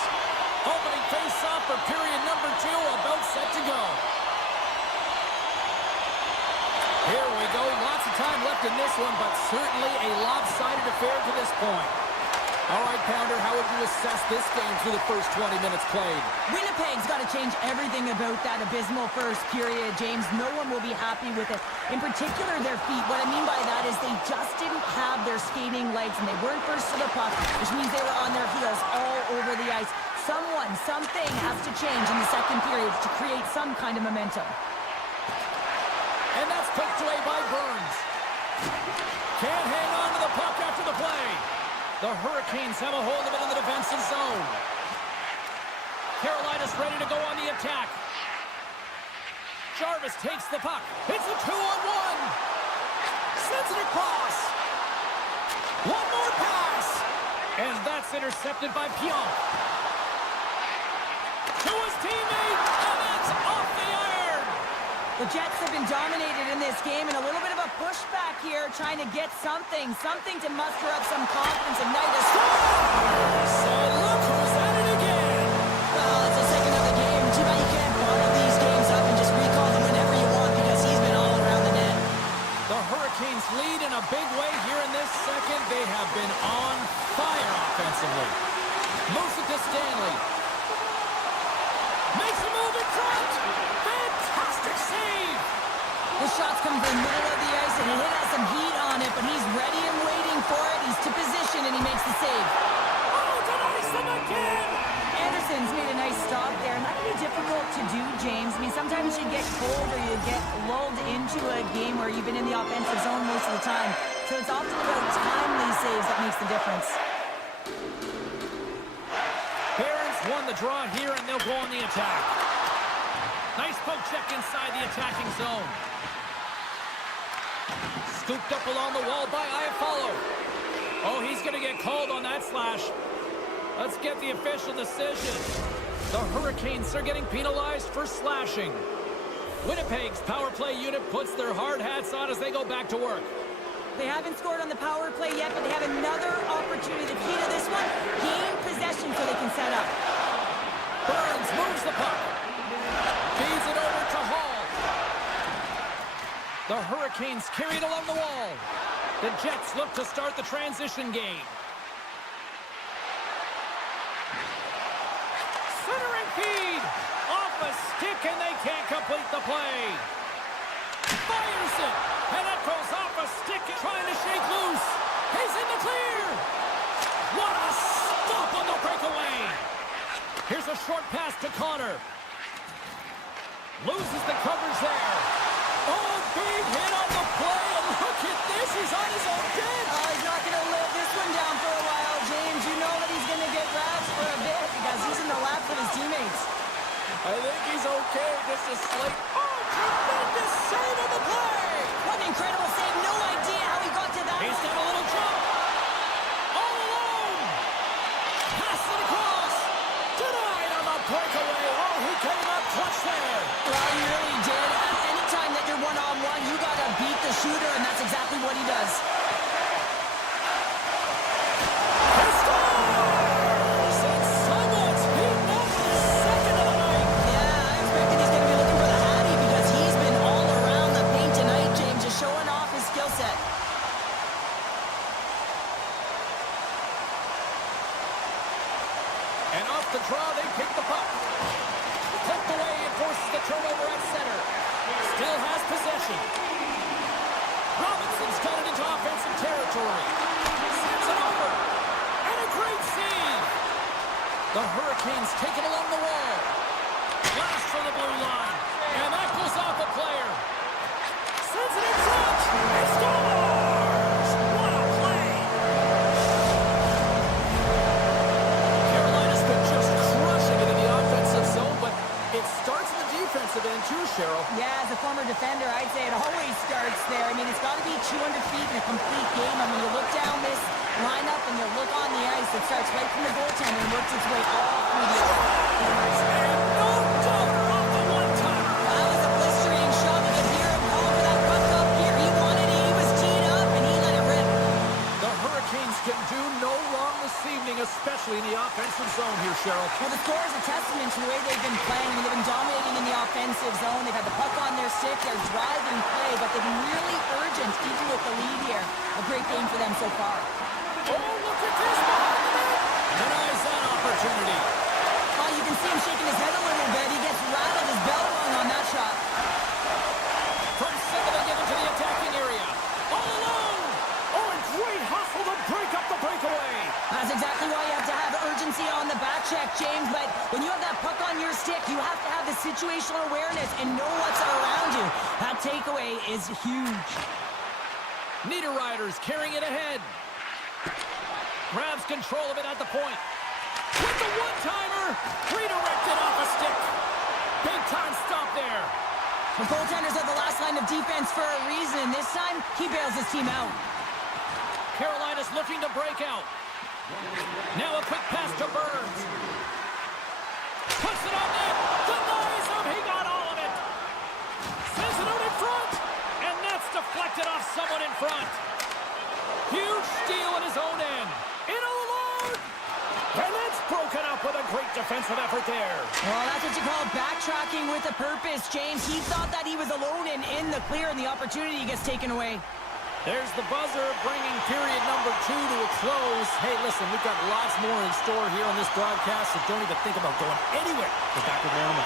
Opening face-off for period number 2, about set to go. Here we go. Lots of time left in this one, but certainly a lopsided affair to this point. All right, Pounder, how would you assess this game through the first 20 minutes played? Winnipeg's got to change everything about that abysmal first period, James. No one will be happy with it. In particular, their feet. What I mean by that is they just didn't have their skating legs, and they weren't first to the puck, which means they were on their heels all over the ice. Something has to change in the second period to create some kind of momentum. And that's poked away by Burns. Can't hang on to the puck after the play. The Hurricanes have a hold of it in the defensive zone. Carolina's ready to go on the attack. Jarvis takes the puck. It's a 2-on-1. Sends it across. One more pass. And that's intercepted by Pionk. To his teammate, and that's off the iron. The Jets have been dominated in this game, and a little bit of a pushback here, trying to get something to muster up some confidence. Ignite a score. So look who's at it again. Well, it's the second of the game. Too bad you can't bottle these games up and just recall them whenever you want, because he's been all around the net. The Hurricanes lead in a big way here in this second. They have been on fire offensively. Moves it to Stanley. Makes a move in front. Fantastic save. The shots come from the middle of the ice, and he has some heat on it, but he's ready and waiting for it. He's to position, and he makes the save. Oh, denies them again. Anderson's made a nice stop there, and that can be difficult to do, James. I mean, sometimes you get cold or you get lulled into a game where you've been in the offensive zone most of the time. So it's often about timely saves that makes the difference. Barons won the draw here, and they'll go on the attack. Nice poke check inside the attacking zone. Scooped up along the wall by Iafallo. Oh, he's going to get called on that slash. Let's get the official decision. The Hurricanes are getting penalized for slashing. Winnipeg's power play unit puts their hard hats on as they go back to work. They haven't scored on the power play yet, but they have another opportunity. The key to this one, gain possession so they can set up. Burns moves the puck. Feeds it over to Hall. The Hurricanes carry it along the wall. The Jets look to start the transition game. Centering feed. Off a stick, and they can't complete the play. Fires it. And that goes off a stick, trying to shake loose. He's in the clear. What a stop on the breakaway. Here's a short pass to Connor. Loses the coverage there. Oh, big hit on the play. And look at this. He's on his own bench. Oh, he's not going to live this one down for a while, James. You know that he's going to get wrapped for a bit because he's in the laps with his teammates. I think he's okay. Just a slight... Oh, tremendous save on the play. What an incredible save. No idea how he got to that. He's got a little jump. All alone. Pass it across. Denied on the breakaway. Oh, he came up clutch there. Well, he really did. Anytime that you're one-on-one, you got to beat the shooter, and that's exactly what he does. He scores! And someone's beaten up the second of the night. Yeah, I expected he's going to be looking for the Hattie because he's been all around the paint tonight, James, just showing off his skill set. And off the draw, they pick the puck. Clipped away and forces the turnover at center. Still has possession. Robinson's got it into offensive territory. Sends it over. And a great save. The Hurricanes take it along the wall. Blast from the blue line. And that goes off a player. Sends it in front. And scores! What a play! Carolina's been just crushing it in the offensive zone, but it starts in the defensive end too, Cheryl. Yeah, as a former defender, I'd say it always starts there. I mean, it's got to be 200 feet in a complete game. I mean, you look down this lineup and you look on the ice, it starts right from the goaltender and works its way all through the And no doubter off the one-timer. That was a blistering shot. We could hear him call for that puck up here. He wanted it, he was teed up, and he let it rip. The Hurricanes can do no wrong this evening, especially in the offensive zone here, Cheryl. Well, the score is a testament to the way they've been playing. I mean, they've been dominating in the offensive zone. They've had the puck on their stick. They're driving play, but they've been really urgent, even with the lead here. A great game for them so far. Oh, look at this behind the net. Denies that opportunity. Oh, you can see him shaking his head a little bit. He gets rattled, his bell rung on that shot. From center, they get into the attacking area. All alone. Oh, and great hustle to break up the breakaway. That's exactly why you have to have urgency on the back check, James. But when you have that puck on your stick, you have to have the situational awareness and know what's around you. That takeaway is huge. Niederreiter's carrying it ahead. Grabs control of it at the point. With the one-timer, redirected off a stick. Big time stop there. The goaltenders are the last line of defense for a reason. This time, he bails his team out. Carolina's looking to break out. Now a quick pass to Burns. Puts it on net. Denies him. He got all of it. Sends it out in front. And that's deflected off someone in front. Huge steal at his own end. In alone. And that's broken up with a great defensive effort there. Well, that's what you call backtracking with a purpose, James. He thought that he was alone and in the clear, and the opportunity gets taken away. There's the buzzer, bringing period number 2 to a close. Hey, listen, we've got lots more in store here on this broadcast, so don't even think about going anywhere. We're back with more.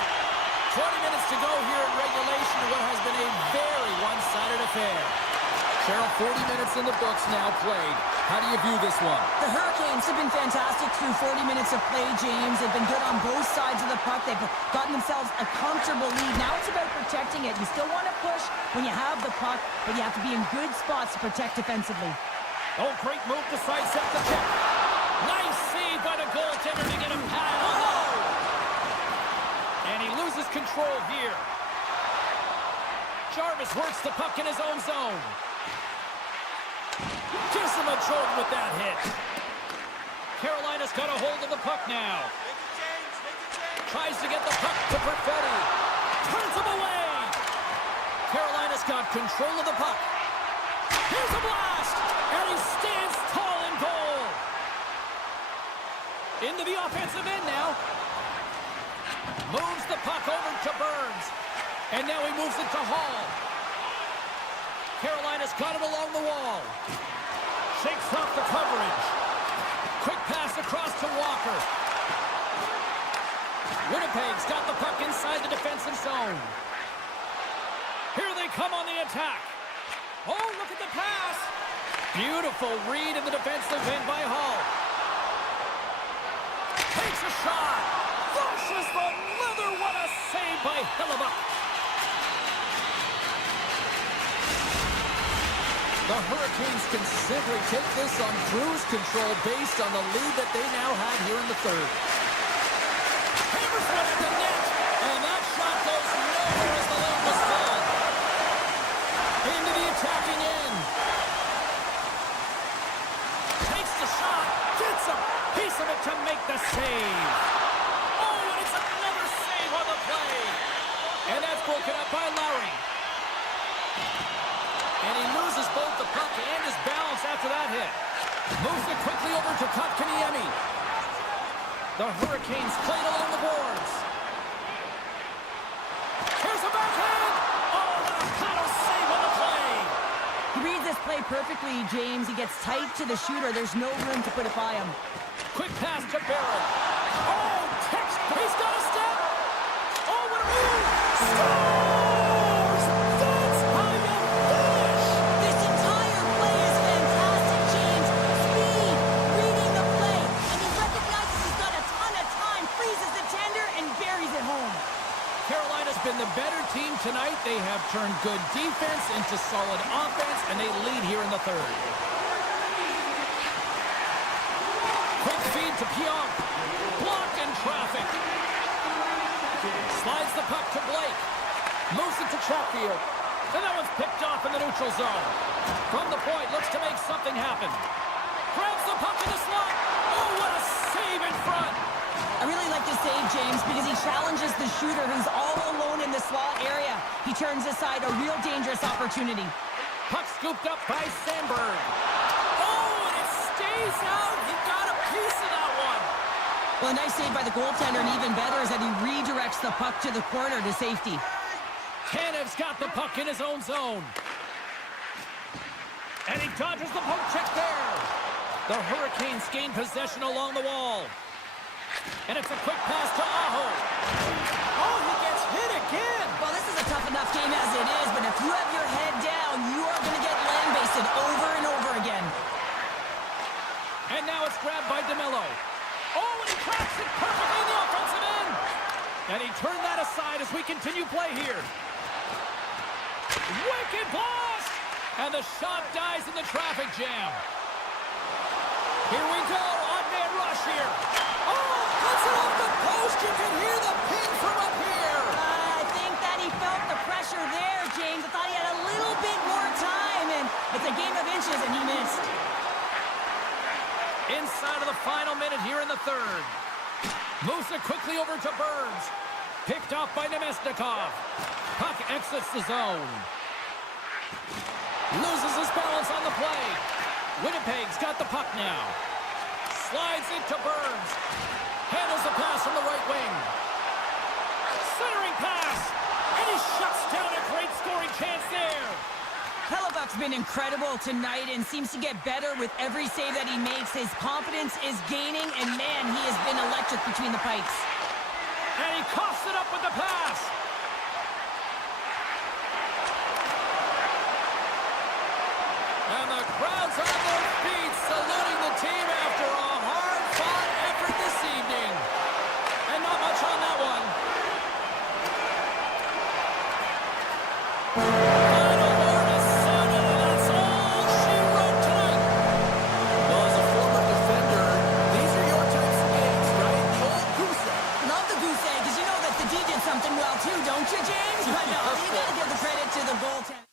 20 minutes to go here in regulation to what has been a very one-sided affair. Cheryl, 40 minutes in the books now played. How do you view this one? The Hurricanes have been fantastic through 40 minutes of play, James. They've been good on both sides of the puck. They've gotten themselves a comfortable lead. Now it's about protecting it. You still want to push when you have the puck, but you have to be in good spots to protect defensively. Oh, great move to sidestep the check. Nice save by the goaltender to get a pad. Oh! And he loses control here. Jarvis works the puck in his own zone. Gives him a jolt with that hit. Carolina's got a hold of the puck now. Tries to get the puck to Perfetti. Turns him away. Carolina's got control of the puck. Here's a blast. And he stands tall in goal. Into the offensive end now. Moves the puck over to Burns. And now he moves it to Hall. Carolina's got it along the wall. Shakes off the coverage. Quick pass across to Walker. Winnipeg's got the puck inside the defensive zone. Here they come on the attack. Oh, look at the pass. Beautiful read in the defensive end by Hall. Takes a shot. Flushes the leather. What a save by Hellebuyck. The Hurricanes can simply take this on cruise control based on the lead that they now have here in the third. Hammers one at the net, and that shot goes nowhere as the lane was full. Into the attacking end. Takes the shot, gets a piece of it to make the save. Oh, and it's another save on the play. And that's broken up by Lowry. And he loses both the puck and his balance after that hit. Moves it quickly over to Kotkaniemi. The Hurricanes played along the boards. Here's a backhand. Oh, what a paddle save on the play. He reads this play perfectly, James. He gets tight to the shooter. There's no room to put it by him. Quick pass to Barron. Oh, text. He's got a step. Oh, what a move. Scores! That's how you finish. This entire play is fantastic, James. Speed, reading the play, and he recognizes he's got a ton of time, freezes the tender, and buries it home. Carolina's been the better team tonight. They have turned good defense into solid offense, and they lead here in the third. Quick feed to Pionk. Blocked in traffic. Slides the puck to Blake. Moves it to Chatfield. And that one's picked off in the neutral zone. From the point, looks to make something happen. Grabs the puck in the slot. Oh, what a save in front. I really like this save, James, because he challenges the shooter who's all alone in the slot area. He turns aside a real dangerous opportunity. Puck scooped up by Sandberg. Oh, and it stays out. He got a piece of that one. Well, a nice save by the goaltender, and even better is that he redirects the puck to the corner to safety. Tanev's got the puck in his own zone. And he dodges the poke check there. The Hurricanes gain possession along the wall. And it's a quick pass to Aho. Oh, he gets hit again. Well, this is a tough enough game as it is, but if you have your head down, you are going to get lambasted over and over again. And now it's grabbed by DeMello. Oh, and he cracks it perfectly in the offensive end. And he turned that aside as we continue play here. Wicked blast! And the shot dies in the traffic jam. Here we go, odd-man rush here. Oh, cuts it off the post. You can hear the ping from up here. I think that he felt the pressure It's a game of inches, and he missed. Inside of the final minute here in the third. Moves it quickly over to Burns. Picked off by Nemesnikov. Puck exits the zone. Loses his balance on the play. Winnipeg's got the puck now. Slides it to Burns. Handles the pass from the right wing. Centering pass. And he shuts down a great scoring chance there. Hellebuck's been incredible tonight and seems to get better with every save that he makes. His confidence is gaining, and man, he has been electric between the pipes. And he coughs it up with the pass. And the crowd's on their feet, saluting the team after a hard-fought effort this evening. And not much on that one. Final word is sounded, and that's all she wrote tonight. Well, as a former defender, these are your types of games, right? The old goose egg. Love the goose egg, because you know that the D did something well too, don't you, James? But no, you gotta give the credit to the goaltender.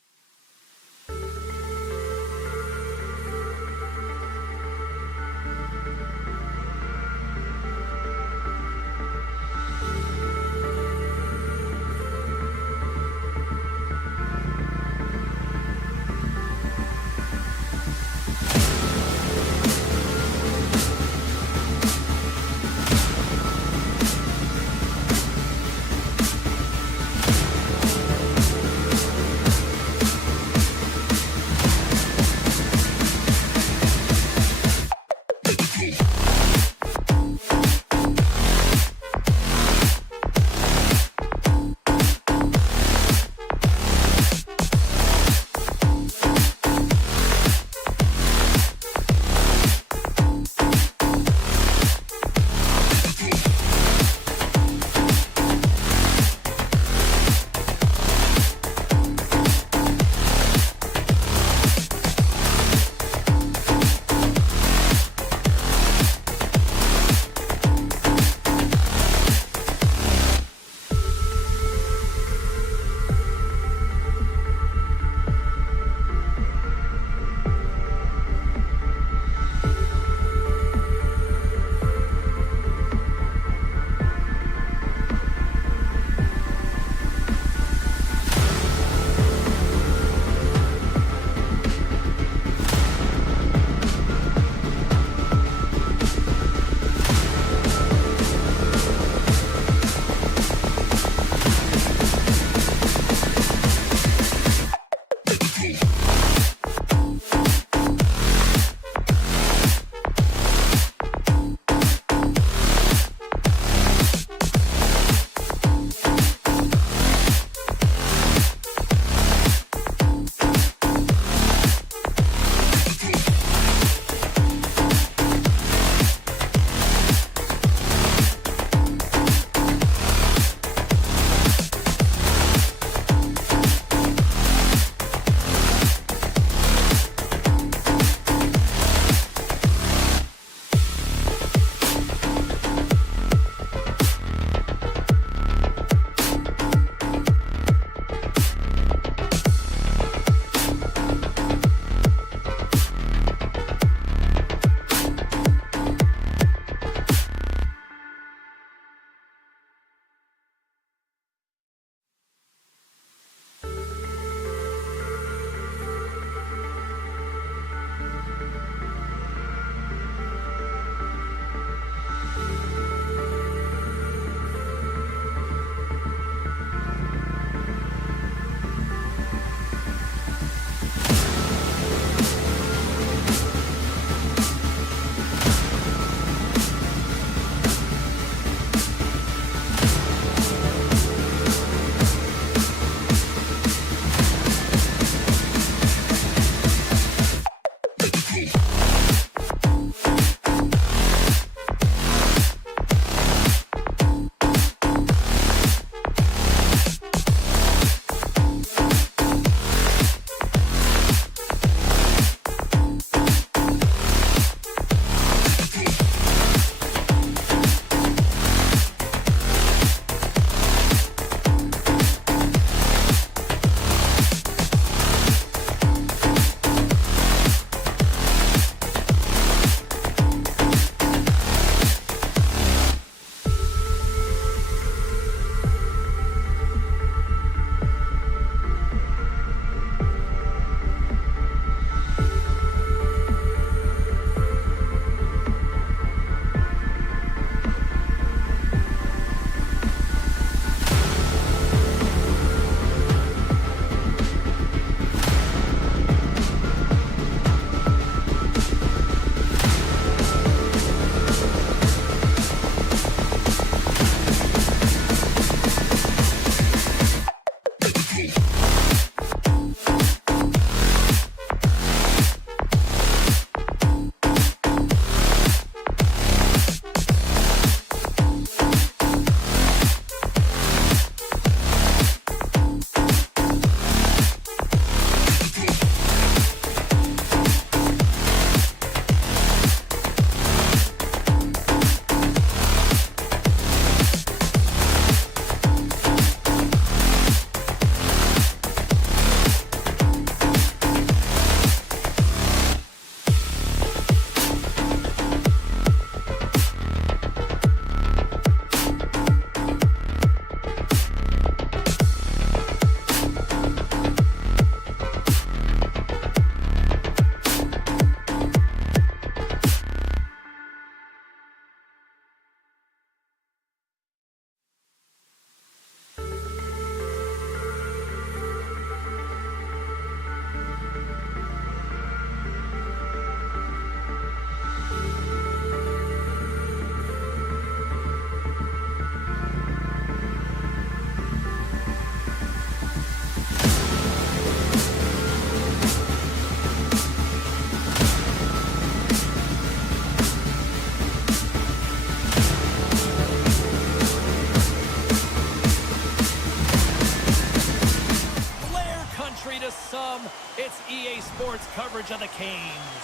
It's EA Sports coverage of the Canes.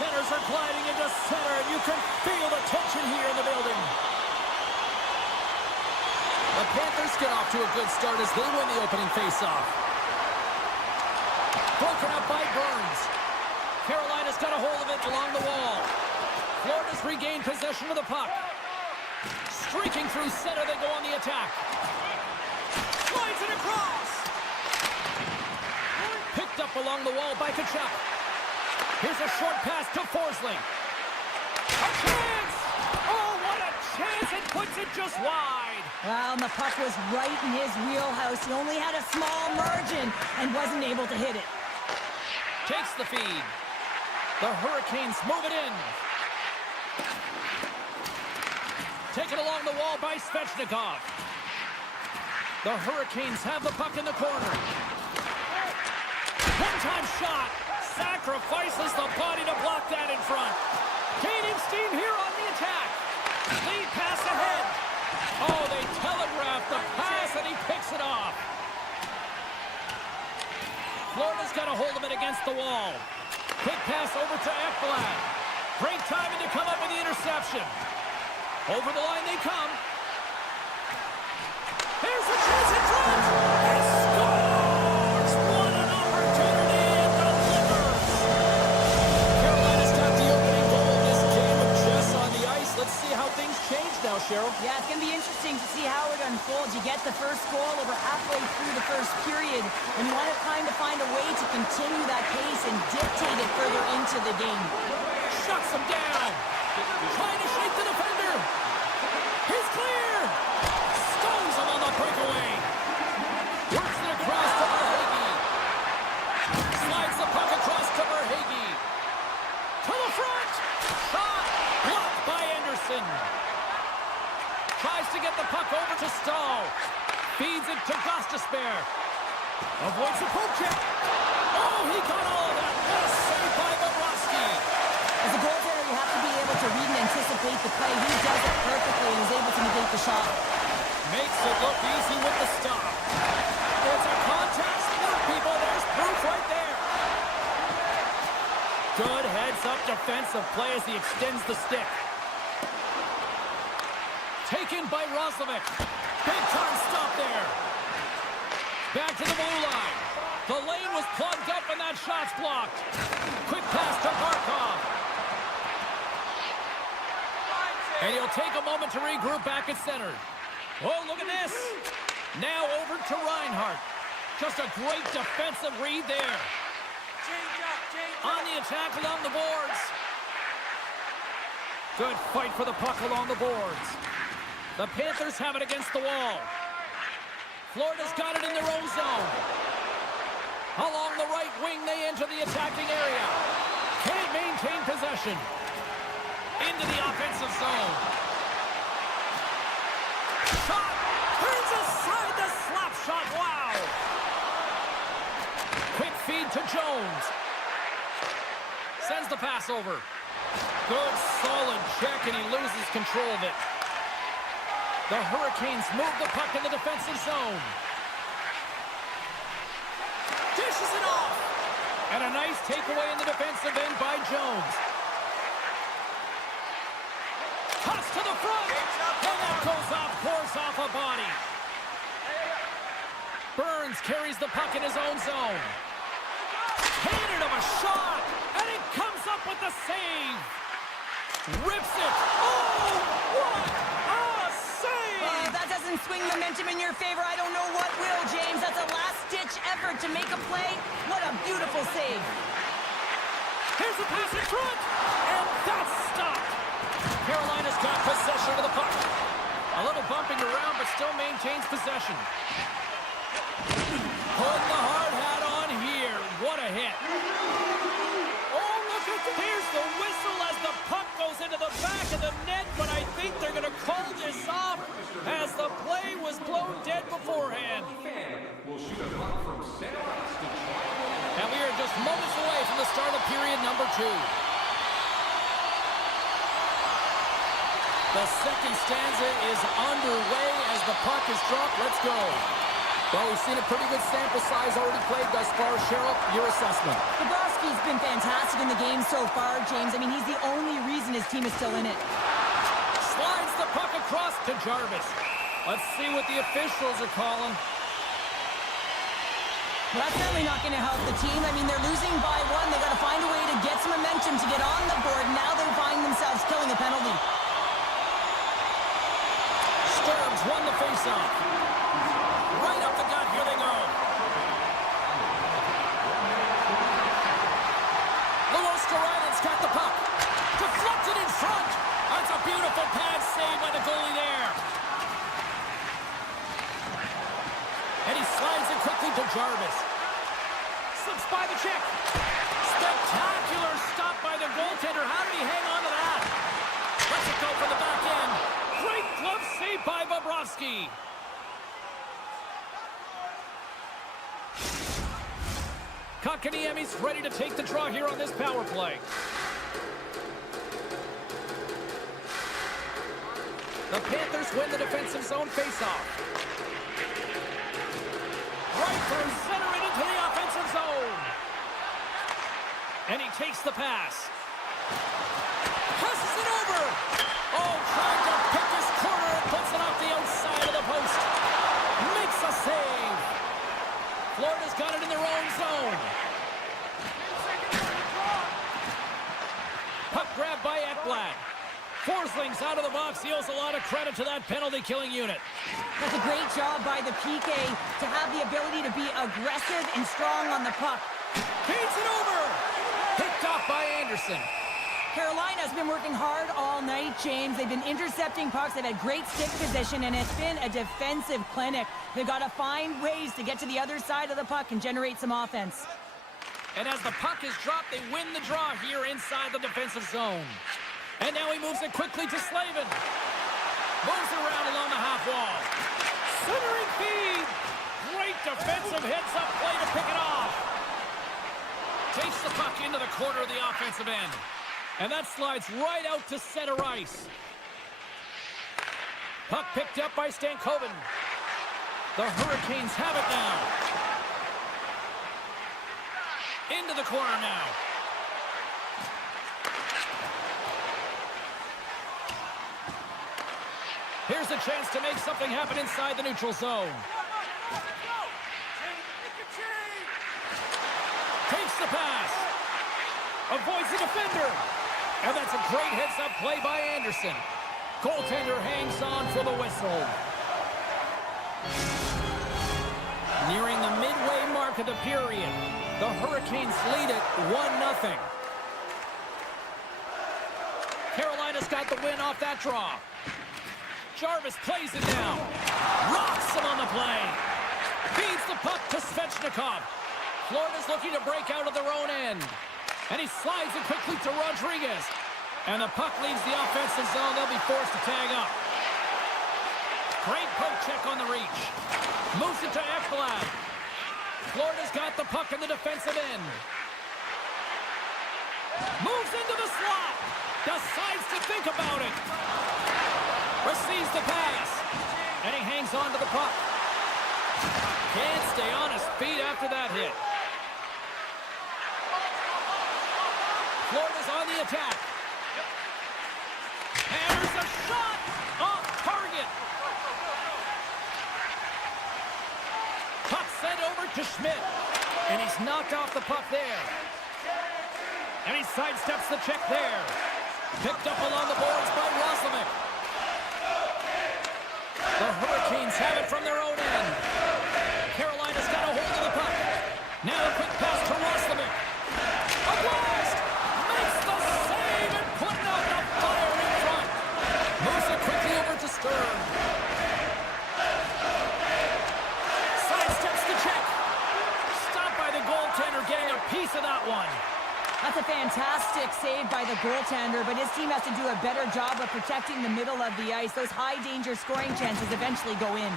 Centers are gliding into center, and you can feel the tension here in the building. The Panthers get off to a good start as they win the opening faceoff. Broken up by Burns. Carolina's got a hold of it along the wall. Florida's regained possession of the puck. Streaking through center, they go on the attack. Slides it across. Picked up along the wall by Kachuk. Here's a short pass to Forsling. A chance! Oh, what a chance! It puts it just wide. Well, and the puck was right in his wheelhouse. He only had a small margin and wasn't able to hit it. Takes the feed. The Hurricanes move it in. Taken along the wall by Svechnikov. The Hurricanes have the puck in the corner. One-time shot. Sacrifices the body to block that in front. Gaining steam here on the attack. Lead pass ahead. Oh, they telegraph the pass, and he picks it off. Florida's got a hold of it against the wall. Quick pass over to Ekblad. Great timing to come up with the interception. Over the line they come. Here's a chance in front. He scores! What an opportunity it delivers. Carolina's got the opening goal in this game with Jess on the ice. Let's see how things change now, Cheryl. Yeah, it's going to be interesting to see how it unfolds. You get the first goal over halfway through the first period, and you want to kind of find a way to continue that pace and dictate it further into the game. Shuts him down. Trying to shake the defender. He's clear. Stones him on the breakaway. Works it across to Verhaeghe. Slides the puck across to Verhaeghe. To the front. Shot. Blocked by Anderson. Tries to get the puck over to Stahl. Feeds it to Gostisbehere. Avoids the poke check. Oh, he got all of that. What a save by Bobrovsky. As a goaltender, you have to be able to read and anticipate the play. He does it perfectly and is able to negate the shot. Makes it look easy with the stop. It's a contact sport, people. There's proof right there. Good heads-up defensive play as he extends the stick. Taken by Roslovic. Big-time stop there. Back to the blue line. The lane was plugged up and that shot's blocked. Quick pass to Barkov. And he'll take a moment to regroup back at center. Oh, look at this. Now over to Reinhart. Just a great defensive read there. On the attack along the boards. Good fight for the puck along the boards. The Panthers have it against the wall. Florida's got it in their own zone. Along the right wing, they enter the attacking area. Can't maintain possession. Into the offensive zone. Shot! Turns aside the slap shot. Wow! to Jones. Sends the pass over. Good, solid check, and he loses control of it. The Hurricanes move the puck in the defensive zone. Dishes it off. And a nice takeaway in the defensive end by Jones. Toss to the front. And that goes off, pours off a body. Burns carries the puck in his own zone. Handed him a shot. And he comes up with the save. Rips it. Oh, what a save! That doesn't swing momentum in your favor. I don't know what will, James. That's a last-ditch effort to make a play. What a beautiful save. Here's the pass in front. And that's stopped. Carolina's got possession of the puck. A little bumping around, but still maintains possession. Putting the hard hat on here. What a hit. Oh, look at this. Here's the whistle as the puck goes into the back of the net, but I think they're going to call this off as the play was blown dead beforehand. And we are just moments away from the start of period number 2. The second stanza is underway as the puck is dropped. Let's go. Well, we've seen a pretty good sample size already played thus far. Cheryl, your assessment. Bobrovsky's been fantastic in the game so far, James. I mean, he's the only reason his team is still in it. Slides the puck across to Jarvis. Let's see what the officials are calling. Well, that's certainly not going to help the team. I mean, they're losing by 1. They got to find a way to get some momentum to get on the board. Now they find themselves killing a penalty. Stearns won the faceoff. Right up the gut, here they go. Luostarinen got the puck. Deflected in front. That's a beautiful pad save by the goalie there. And he slides it quickly to Jarvis. Slips by the check. Spectacular stop by the goaltender. How did he hang on to that? Lets it go for the back end. Great glove save by Bobrovsky. Kotkaniemi's ready to take the draw here on this power play. The Panthers win the defensive zone faceoff. Right through center and into the offensive zone. And he takes the pass. Passes it over. Oh, trying to pick his corner and puts it off the outside of the post. Makes a save. Florida's got it in their own zone. Puck grab by Ekblad. Forsling's out of the box. He owes a lot of credit to that penalty-killing unit. That's a great job by the PK to have the ability to be aggressive and strong on the puck. Feeds it over. Picked off by Anderson. Carolina's been working hard all night, James. They've been intercepting pucks. They've had great stick position, and it's been a defensive clinic. They've got to find ways to get to the other side of the puck and generate some offense. And as the puck is dropped, they win the draw here inside the defensive zone. And now he moves it quickly to Slavin. Moves it around along the half wall. Centering feed. Great defensive heads-up play to pick it off. Takes the puck into the corner of the offensive end. And that slides right out to center ice. Puck picked up by Stankoven. The Hurricanes have it now. Into the corner now. Here's a chance to make something happen inside the neutral zone. Takes the pass. Avoids the defender. And that's a great heads-up play by Anderson. Goaltender hangs on for the whistle. Nearing the midway mark of the period, the Hurricanes lead it 1-0. Carolina's got the win off that draw. Jarvis plays it down. Rocks him on the play. Feeds the puck to Svechnikov. Florida's looking to break out of their own end. And he slides it quickly to Rodriguez. And the puck leaves the offensive zone. They'll be forced to tag up. Great poke check on the reach. Moves it to Ekblad. Florida's got the puck in the defensive end. Moves into the slot. Decides to think about it. Receives the pass. And he hangs on to the puck. Can't stay on his feet after that hit. Florida's on the attack. There's a shot off target. Puck sent over to Schmidt. And he's knocked off the puck there. And he sidesteps the check there. Picked up along the boards by Roslovic. The Hurricanes have it from their own end. Carolina's got a hold of the puck. Now a quick pass to Roslovic. A blast! Makes the save and putting out the fire in front. Moves it quickly over to Stern. Sidesteps the check. Stopped by the goaltender, getting a piece of that one. That's a fantastic save by the goaltender, but his team has to do a better job of protecting the middle of the ice. Those high-danger scoring chances eventually go in.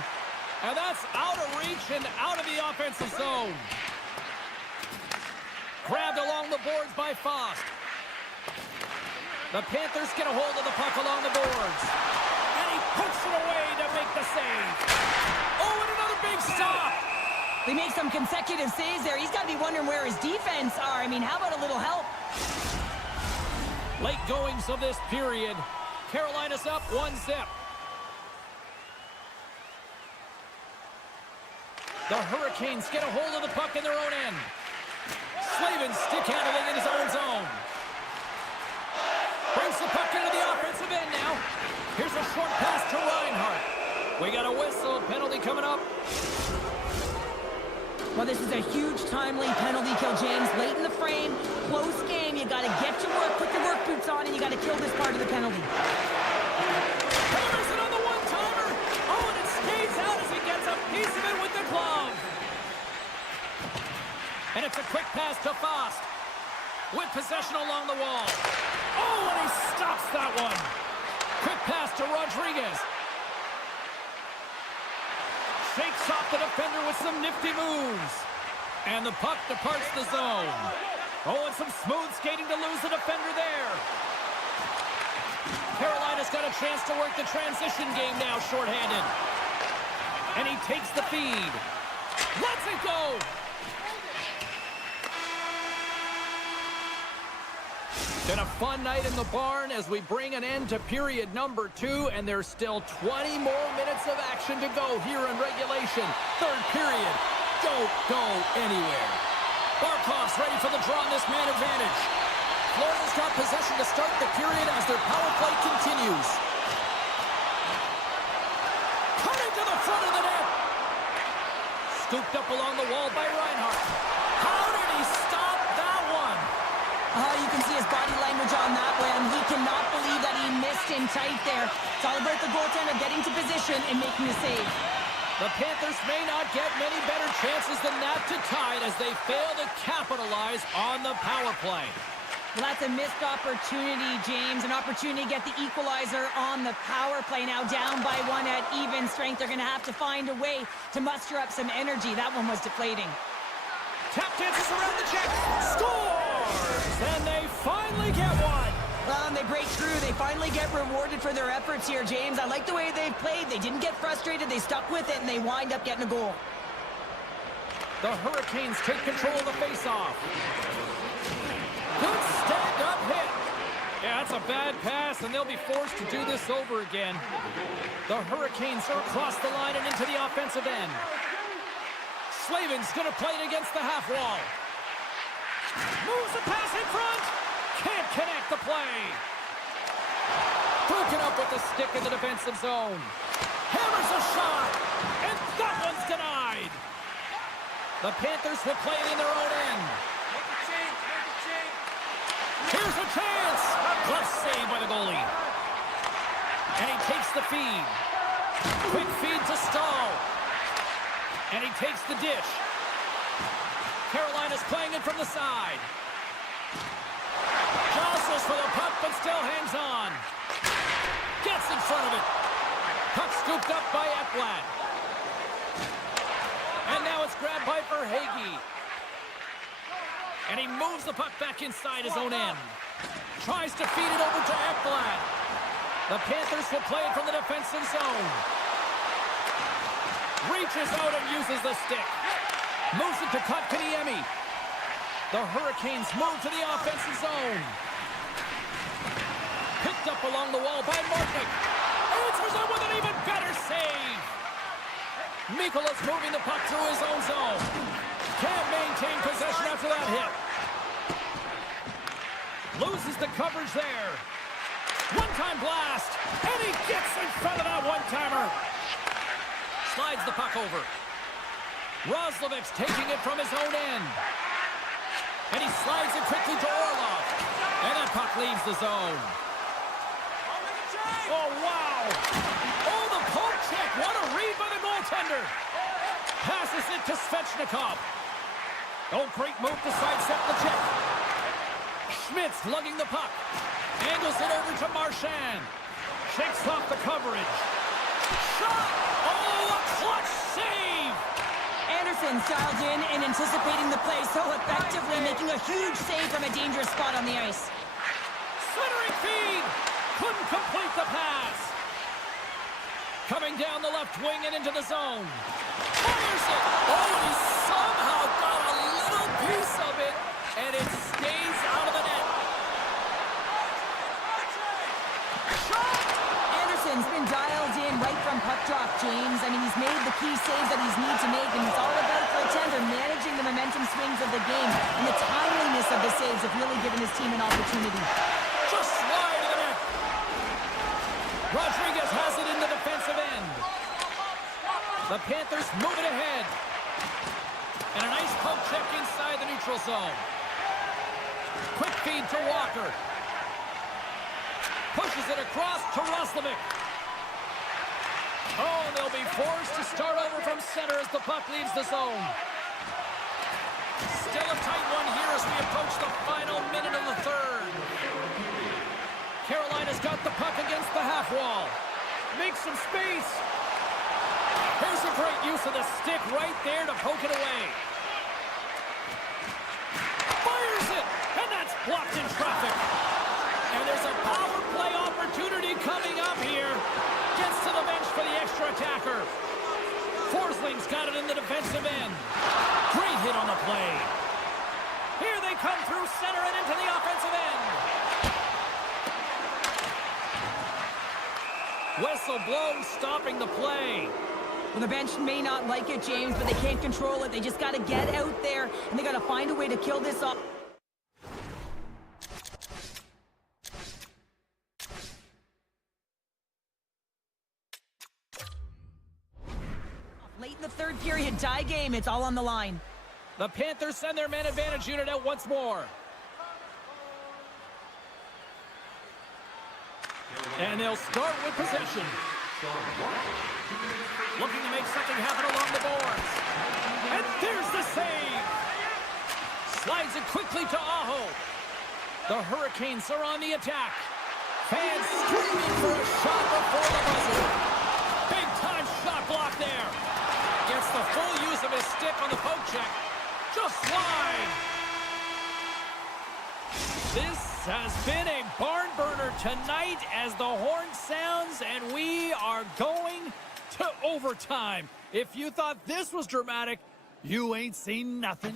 And that's out of reach and out of the offensive zone. Grabbed along the boards by Fost. The Panthers get a hold of the puck along the boards. And he puts it away to make the save. Oh, and another big stop. They make some consecutive saves there. He's got to be wondering where his defense are. I mean, how about a little help? Late goings of this period. Carolina's up 1-0. The Hurricanes get a hold of the puck in their own end. Slavin stick handling in his own zone. Brings the puck into the offensive end now. Here's a short pass to Reinhart. We got a whistle. Penalty coming up. Well, this is a huge timely penalty kill, James. Late in the frame, close game. You got to get to work, put your work boots on, and you got to kill this part of the penalty. Hammers it on the one-timer. Oh, and it skates out as he gets a piece of it with the glove. And it's a quick pass to Fost. With possession along the wall. Oh, and he stops that one. Quick pass to Rodriguez. Shakes off the defender with some nifty moves. And the puck departs the zone. Oh, and some smooth skating to lose the defender there. Carolina's got a chance to work the transition game now, shorthanded. And he takes the feed. Lets it go. Been a fun night in the barn as we bring an end to period number 2, and there's still 20 more minutes of action to go here in regulation. Third period. Don't go anywhere. Barkov's ready for the draw on this man advantage. Florida's got possession to start the period as their power play continues. Cutting to the front of the net. Scooped up along the wall by Reinhart. How did he stop that one? You can see his body language on that one. He cannot believe that he missed in tight there. It's all about the goaltender getting to position and making the save. The Panthers may not get many better chances than that to tie it as they fail to capitalize on the power play. Well, that's a missed opportunity, James. An opportunity to get the equalizer on the power play. Now down by 1 at even strength. They're going to have to find a way to muster up some energy. That one was deflating. Tap dances around the check. Scores! And they finally get one. Well, and they break through. They finally get rewarded for their efforts here, James. I like the way they've played. They didn't get frustrated. They stuck with it, and they wind up getting a goal. The Hurricanes take control of the faceoff. Good stand-up hit. Yeah, that's a bad pass, and they'll be forced to do this over again. The Hurricanes are across the line and into the offensive end. Slavin's going to play it against the half wall. Moves the pass in front. Can't connect the play. Broken up with the stick in the defensive zone. Hammers a shot. And that one's denied. The Panthers will play it in their own end. Here's a chance. Glove save by the goalie. And he takes the feed. Quick feed to Stahl. And he takes the dish. Carolina's playing it from the side. Jostles for the puck, but still hangs on. Gets in front of it. Puck scooped up by Ekblad. And now it's grab by Verhaeghe. And he moves the puck back inside his own end. Tries to feed it over to Ekblad. The Panthers will play it from the defensive zone. Reaches out and uses the stick. Moves it to Kotkaniemi. The Hurricanes move to the offensive zone. Picked up along the wall by Martinic. Answers it with an even better save. Mikola's moving the puck through his own zone. Can't maintain possession after that hit. Loses the coverage there. One-time blast. And he gets in front of that one-timer. Slides the puck over. Roslovic's taking it from his own end. And he slides it quickly to Orlov. And that puck leaves the zone. Oh, wow. Oh, the poke check. What a read by the goaltender. Passes it to Svechnikov. Oh, great move to sidestep the check. Schmidt's lugging the puck. Angles it over to Marchand. Shakes off the coverage. Shot! Oh, a clutch save! Anderson's dialed in and anticipating the play so effectively, making a huge save from a dangerous spot on the ice. Centering feed! Couldn't complete the pass. Coming down the left wing and into the zone. Fires it! Oh, and he somehow got a little piece of it, and it stays out of the net. Anderson's been dialed in right from puck drop, James. I mean, he's made the key saves that he's need to make, and it's all about for a tender managing the momentum swings of the game, and the timeliness of the saves have really given his team an opportunity. Just slide to the net. Rodriguez has it in the defensive end. The Panthers move it ahead. And a nice poke check inside the neutral zone. Quick feed to Walker. Pushes it across to Roslovic. Oh, and they'll be forced to start over from center as the puck leaves the zone. Still a tight one here as we approach the final minute of the third. Carolina's got the puck against the half wall. Makes some space. Here's a great use of the stick right there to poke it away. Fires it, and that's blocked in traffic. And there's a power play opportunity coming up here. Gets to the bench for the extra attacker. Forsling's got it in the defensive end. Great hit on the play. Here they come through center and into the offensive end. Whistle blows, stopping the play. Well, the bench may not like it, James, but they can't control it. They just got to get out there, and they got to find a way to kill this off. Late in the third period, tie game. It's all on the line. The Panthers send their man advantage unit out once more. And they'll start with possession. Looking to make something happen along the boards. And there's the save. Slides it quickly to Aho. The Hurricanes are on the attack. Fans screaming for a shot before the buzzer. Big time shot block there. Gets the full use of his stick on the poke check. Just wide. This has been a barn burner tonight as the horn sounds and we are going to overtime. If you thought this was dramatic, you ain't seen nothing.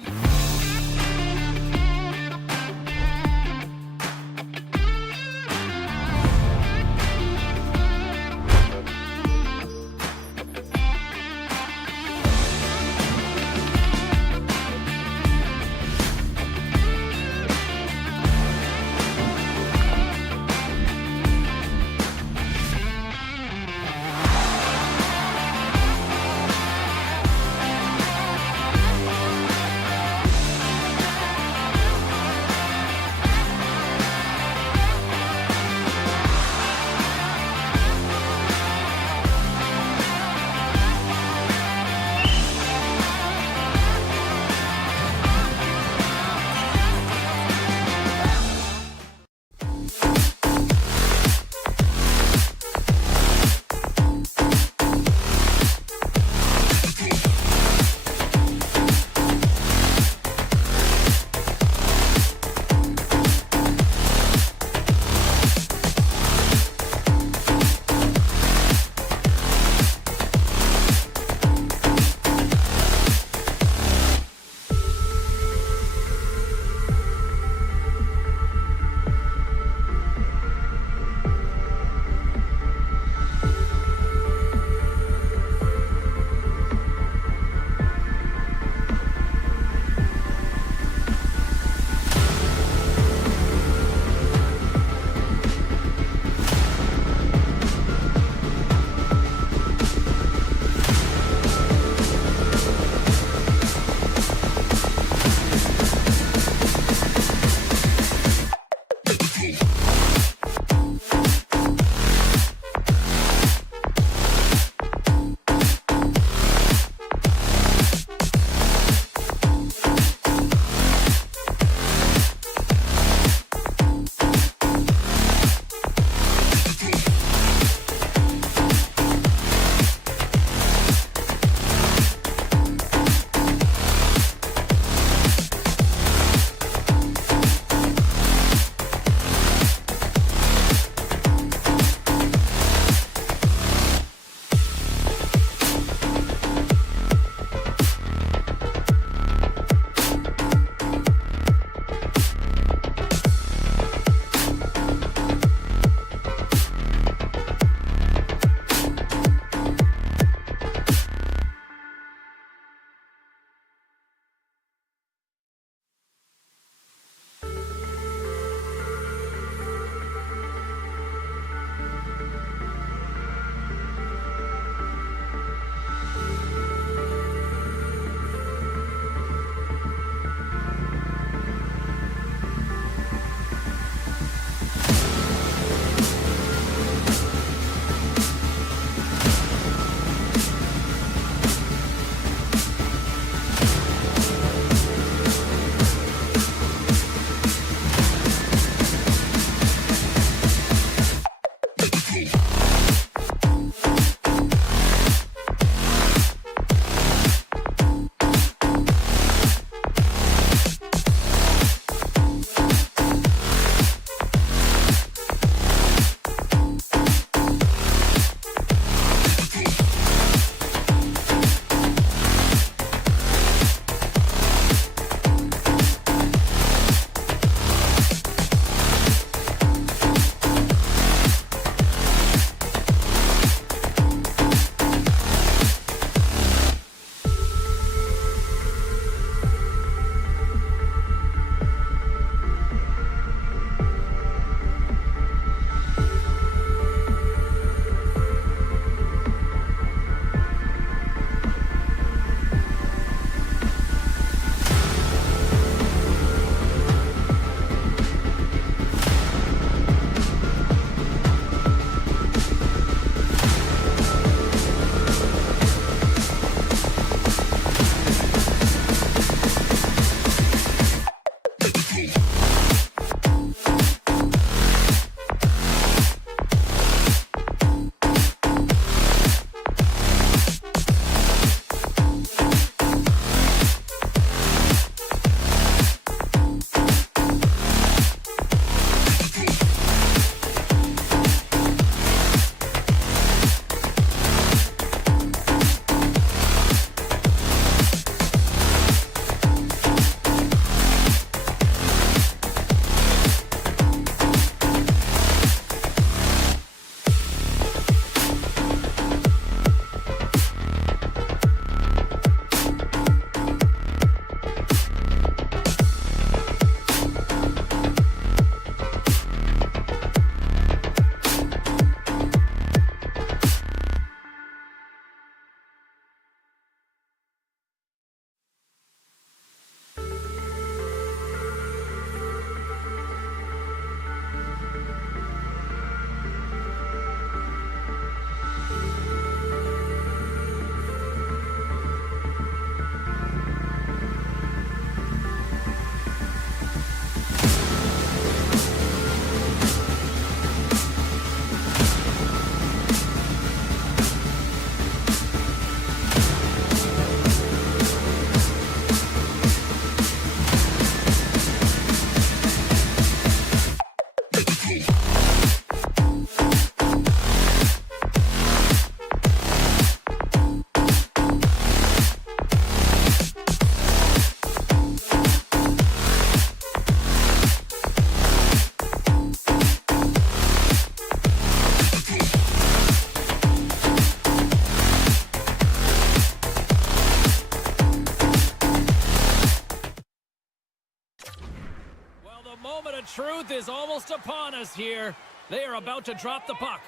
moment of truth is almost upon us here. They are about to drop the puck.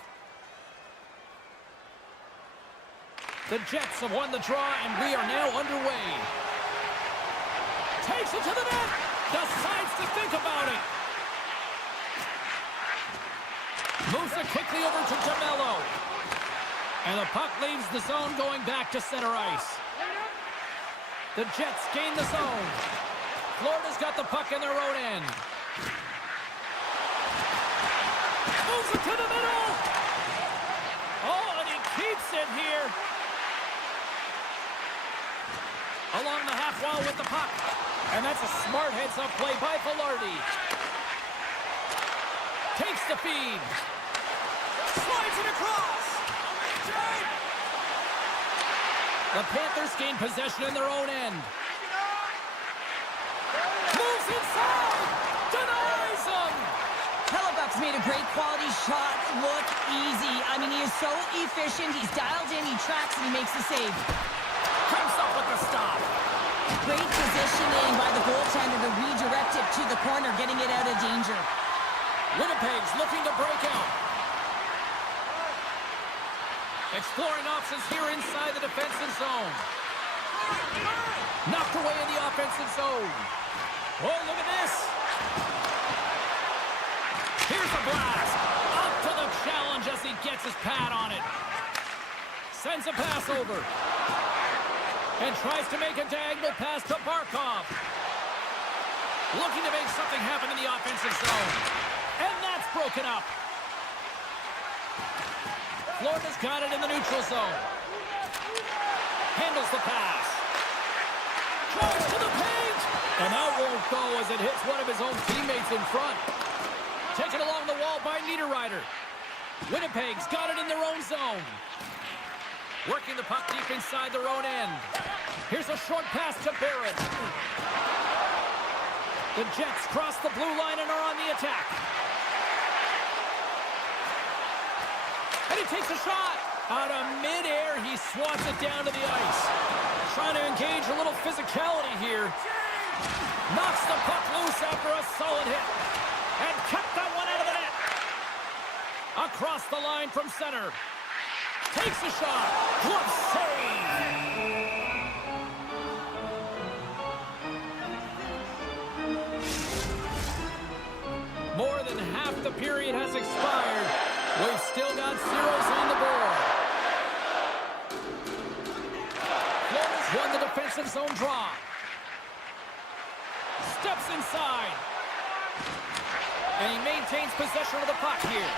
The Jets have won the draw, and we are now underway. Takes it to the net. Decides to think about it. Moves it quickly over to DeMello. And the puck leaves the zone going back to center ice. The Jets gain the zone. Florida's got the puck in their own end. Moves it to the middle. Oh, and he keeps it here. Along the half wall with the puck. And that's a smart heads-up play by Velarde. Takes the feed. Slides it across. The Panthers gain possession in their own end. Moves inside. Denies him. Hellebuck's made a great quality shot look easy. I mean, he is so efficient. He's dialed in, he tracks, and he makes the save. Comes up with the stop. Great positioning by the goaltender to redirect it to the corner, getting it out of danger. Winnipeg's looking to break out. Exploring options here inside the defensive zone. Knocked away in the offensive zone. Oh, look at this. Here's a blast. Up to the challenge as he gets his pad on it. Sends a pass over. And tries to make a diagonal pass to Barkov. Looking to make something happen in the offensive zone. And that's broken up. Florida's got it in the neutral zone. Handles the pass. Drives to the paint. And that won't go as it hits one of his own teammates in front. Taken along the wall by Niederreiter. Winnipeg's got it in their own zone. Working the puck deep inside their own end. Here's a short pass to Barrett. The Jets cross the blue line and are on the attack. And he takes a shot. Out of midair, he swats it down to the ice. Trying to engage a little physicality here. Knocks the puck loose after a solid hit. And kept that one out of the net. Across the line from center. Takes a shot. Glove save. More than half the period has expired. We've still got zeros on the board. Florida's won the defensive zone draw. Steps inside. And he maintains possession of the puck here.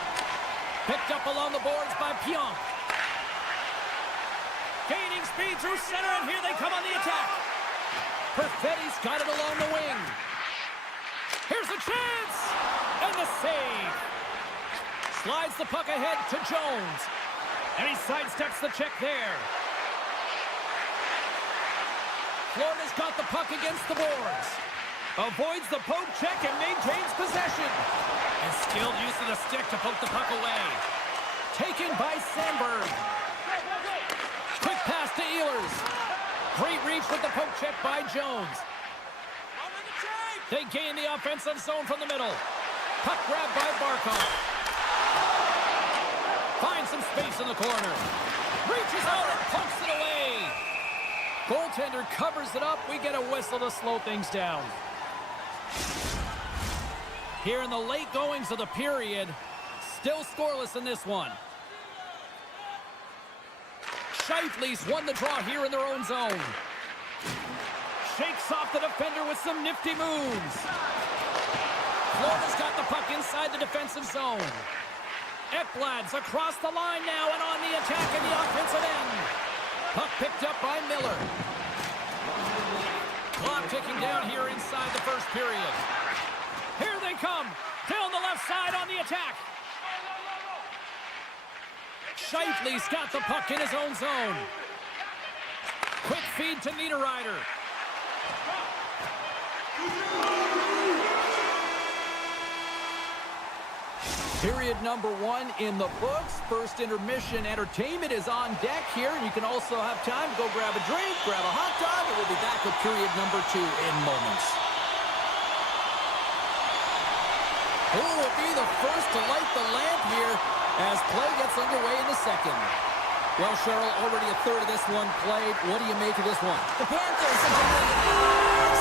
Picked up along the boards by Pionk. Gaining speed through center, and here they come on the attack. Perfetti's got it along the wing. Here's a chance! And the save. Slides the puck ahead to Jones. And he sidesteps the check there. Florida's got the puck against the boards. Avoids the poke check and maintains possession. And skilled use of the stick to poke the puck away. Taken by Sandberg. Quick pass to Ehlers. Great reach with the poke check by Jones. They gain the offensive zone from the middle. Puck grab by Barkov. Finds some space in the corner. Reaches out and pokes it away. Goaltender covers it up. We get a whistle to slow things down. Here in the late goings of the period, still scoreless in this one. Scheifele's won the draw here in their own zone. Shakes off the defender with some nifty moves. Florida's got the puck inside the defensive zone. Ekblad's across the line now and on the attack in the offensive end. Puck picked up by Miller. Clock ticking down here inside the first period. Here they come. Down the left side on the attack. Scheifele's got the puck in his own zone. Quick feed to Niederreiter. Period number 1 in the books. First intermission entertainment is on deck here. You can also have time to go grab a drink, grab a hot dog, and we'll be back with period number 2 in moments. Who will be the first to light the lamp here as play gets underway in the second? Well, Cheryl, already a third of this one played. What do you make of this one? The Panthers have generated...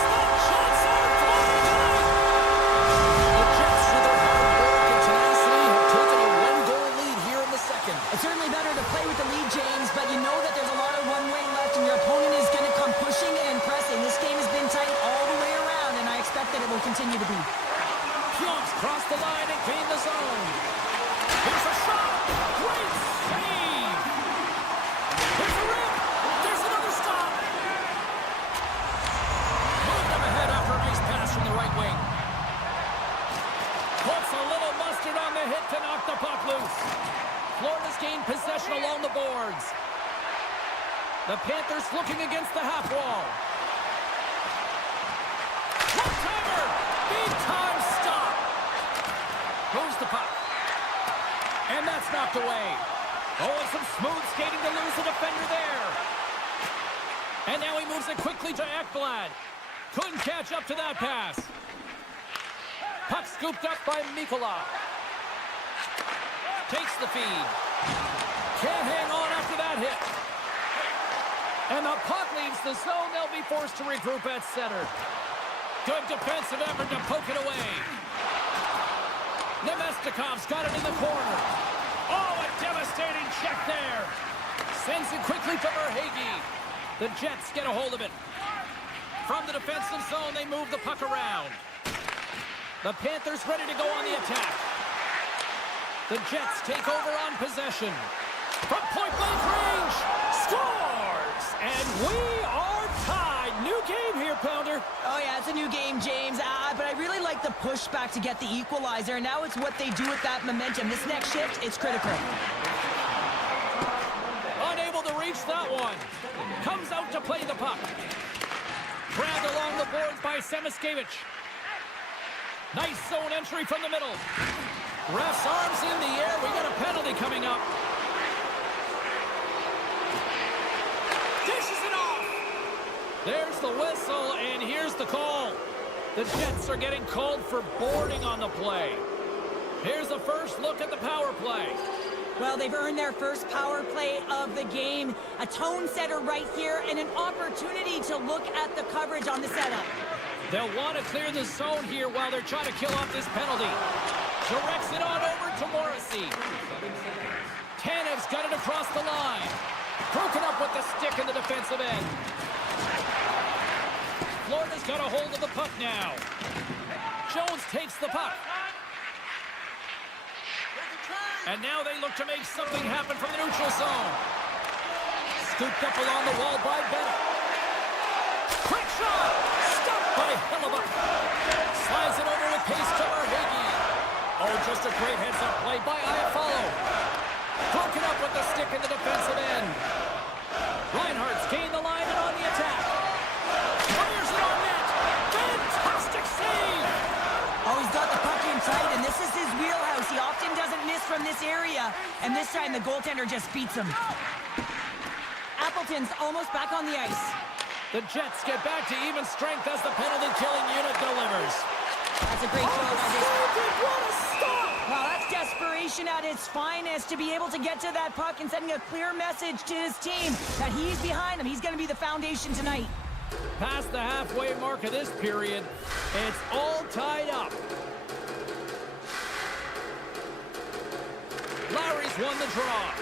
The Jets, with their hard work and tenacity, have taken a one-goal lead here in the second. It's certainly better to play with the lead, James, but you know that there's a lot of one-way left, and your opponent is going to come pushing and pressing. This game has been tight all the way around, and I expect that it will continue to be. Pionks cross the line and gain the zone. Here's a shot. Great save. Here's a rip. There's another stop. Moved them ahead after a nice pass from the right wing. Puts a little mustard on the hit to knock the puck loose. Florida's gained possession along the boards. The Panthers looking against the half wall. One-timer. Big time stop. Moves the puck. And that's knocked away. Oh, and some smooth skating to lose a defender there. And now he moves it quickly to Ekblad. Couldn't catch up to that pass. Puck scooped up by Mikola. Takes the feed. Can't hang on after that hit. And the puck leaves the zone. They'll be forced to regroup at center. Good defensive effort to poke it away. Nemestikov's got it in the corner. Oh, a devastating check there. Sends it quickly to Verhaeghe. The Jets get a hold of it. From the defensive zone, they move the puck around. The Panthers ready to go on the attack. The Jets take over on possession. From point-blank range, scores! And we are tied. New game here, Pounder. Oh, yeah, it's a new game, James. But I really like the pushback to get the equalizer. Now it's what they do with that momentum. This next shift, it's critical. Unable to reach that one. Comes out to play the puck. Grabbed along the boards by Semiskevich. Nice zone entry from the middle. Ref's arms in the air. We got a penalty coming up. Dishes it off. There's the whistle, and here's the call. The Jets are getting called for boarding on the play. Here's the first look at the power play. Well, they've earned their first power play of the game. A tone setter right here, and an opportunity to look at the coverage on the setup. They'll want to clear the zone here while they're trying to kill off this penalty. Directs it on over to Morrissey. Tanev's got it across the line. Broken up with the stick in the defensive end. Florida's got a hold of the puck now. Jones takes the puck. And now they look to make something happen from the neutral zone. Scooped up along the wall by Bennett. Quick shot! Stopped by Hellebuck. Slides it over with pace to Verhaeghe. Oh, just a great heads-up play by Iafallo. Broken up with the stick in the defensive end. Reinhardt's gained the line and on the attack. Fires it on net. Fantastic save! Oh, he's got the puck in tight, and this is his wheelhouse. He often doesn't miss from this area, and this time the goaltender just beats him. Appleton's almost back on the ice. The Jets get back to even strength as the penalty-killing unit delivers. That's a great goal. What a stop! Well, that's desperation at its finest to be able to get to that puck and sending a clear message to his team that he's behind them. He's going to be the foundation tonight. Past the halfway mark of this period, it's all tied up. Lowry's won the draw.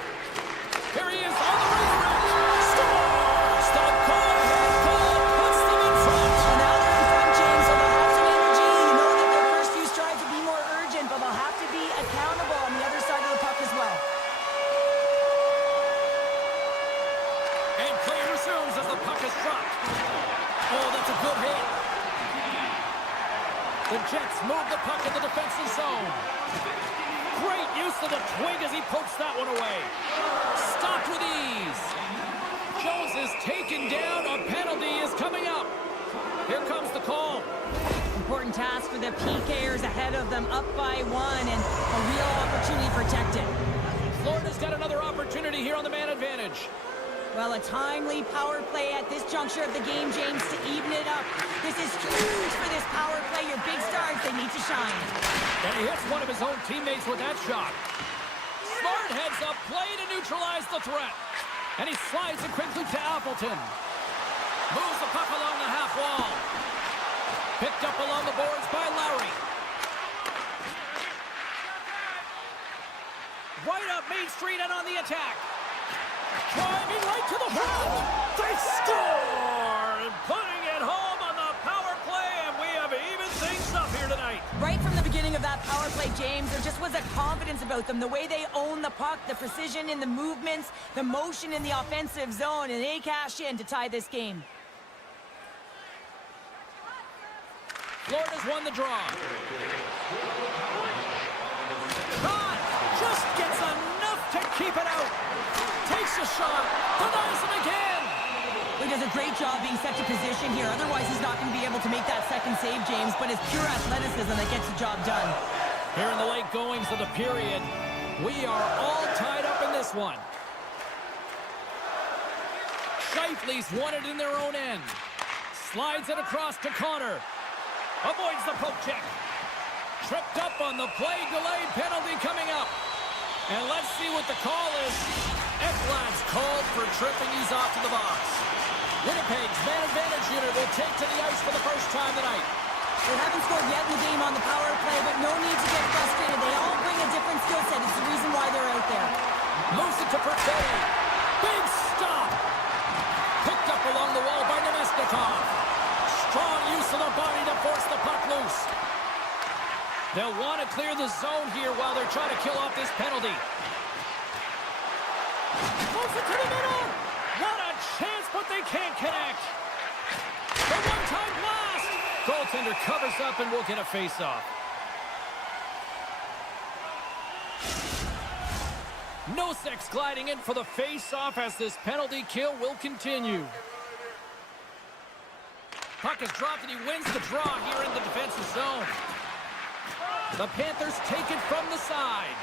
Here he is on the redirect. Scores! The go-ahead goal puts them in front. Well, now they're in front, James, so they'll have some energy. You know that their first few strides will be more urgent, but they'll have to be accountable on the other side of the puck as well. And play resumes as the puck is dropped. Oh, that's a good hit. The Jets move the puck in the defensive zone. Great use of the twig as he pokes that one away. Stopped with ease. Jones is taken down. A penalty is coming up. Here comes the call. Important task for the PKers ahead of them, up by one, and a real opportunity protected. Florida's got another opportunity here on the man advantage. Well, a timely power play at this juncture of the game, James, to even it up. This is huge for this power play. Your big star in They need to shine. And he hits one of his own teammates with that shot. Smart heads up play to neutralize the threat. And he slides it quickly to Appleton. Moves the puck along the half wall. Picked up along the boards by Lowry. Right up Main Street and on the attack. Driving right to the front. They score! And putting it home on the power play, and we have even things up here tonight. Right from the beginning of that power play, James, there just was a confidence about them. The way they own the puck, the precision in the movements, the motion in the offensive zone, and they cash in to tie this game. Florida's won the draw. Shot! Just gets enough to keep it out. Takes a shot. Denies him again. He does a great job being set to position here. Otherwise, he's not going to be able to make that second save, James. But it's pure athleticism that gets the job done. Here in the late goings of the period, we are all tied up in this one. Scheifele's won it in their own end. Slides it across to Connor. Avoids the poke check. Tripped up on the play. Delayed penalty coming up. And let's see what the call is. Ekblad's called for tripping. He's off to the box. Winnipeg's man advantage unit will take to the ice for the first time tonight. They haven't scored yet in the game on the power play, but no need to get frustrated. They all bring a different skill set. It's the reason why they're out there. Moves it to Perfetti. Big stop. Picked up along the wall by Nemesnikov. Strong use of the body to force the puck loose. They'll want to clear the zone here while they're trying to kill off this penalty. Moves it to the middle. What a chance, but they can't connect. The one-time blast. Goaltender covers up and will get a face-off. Nosek's gliding in for the face-off as this penalty kill will continue. Puck is dropped and he wins the draw here in the defensive zone. The Panthers take it from the side.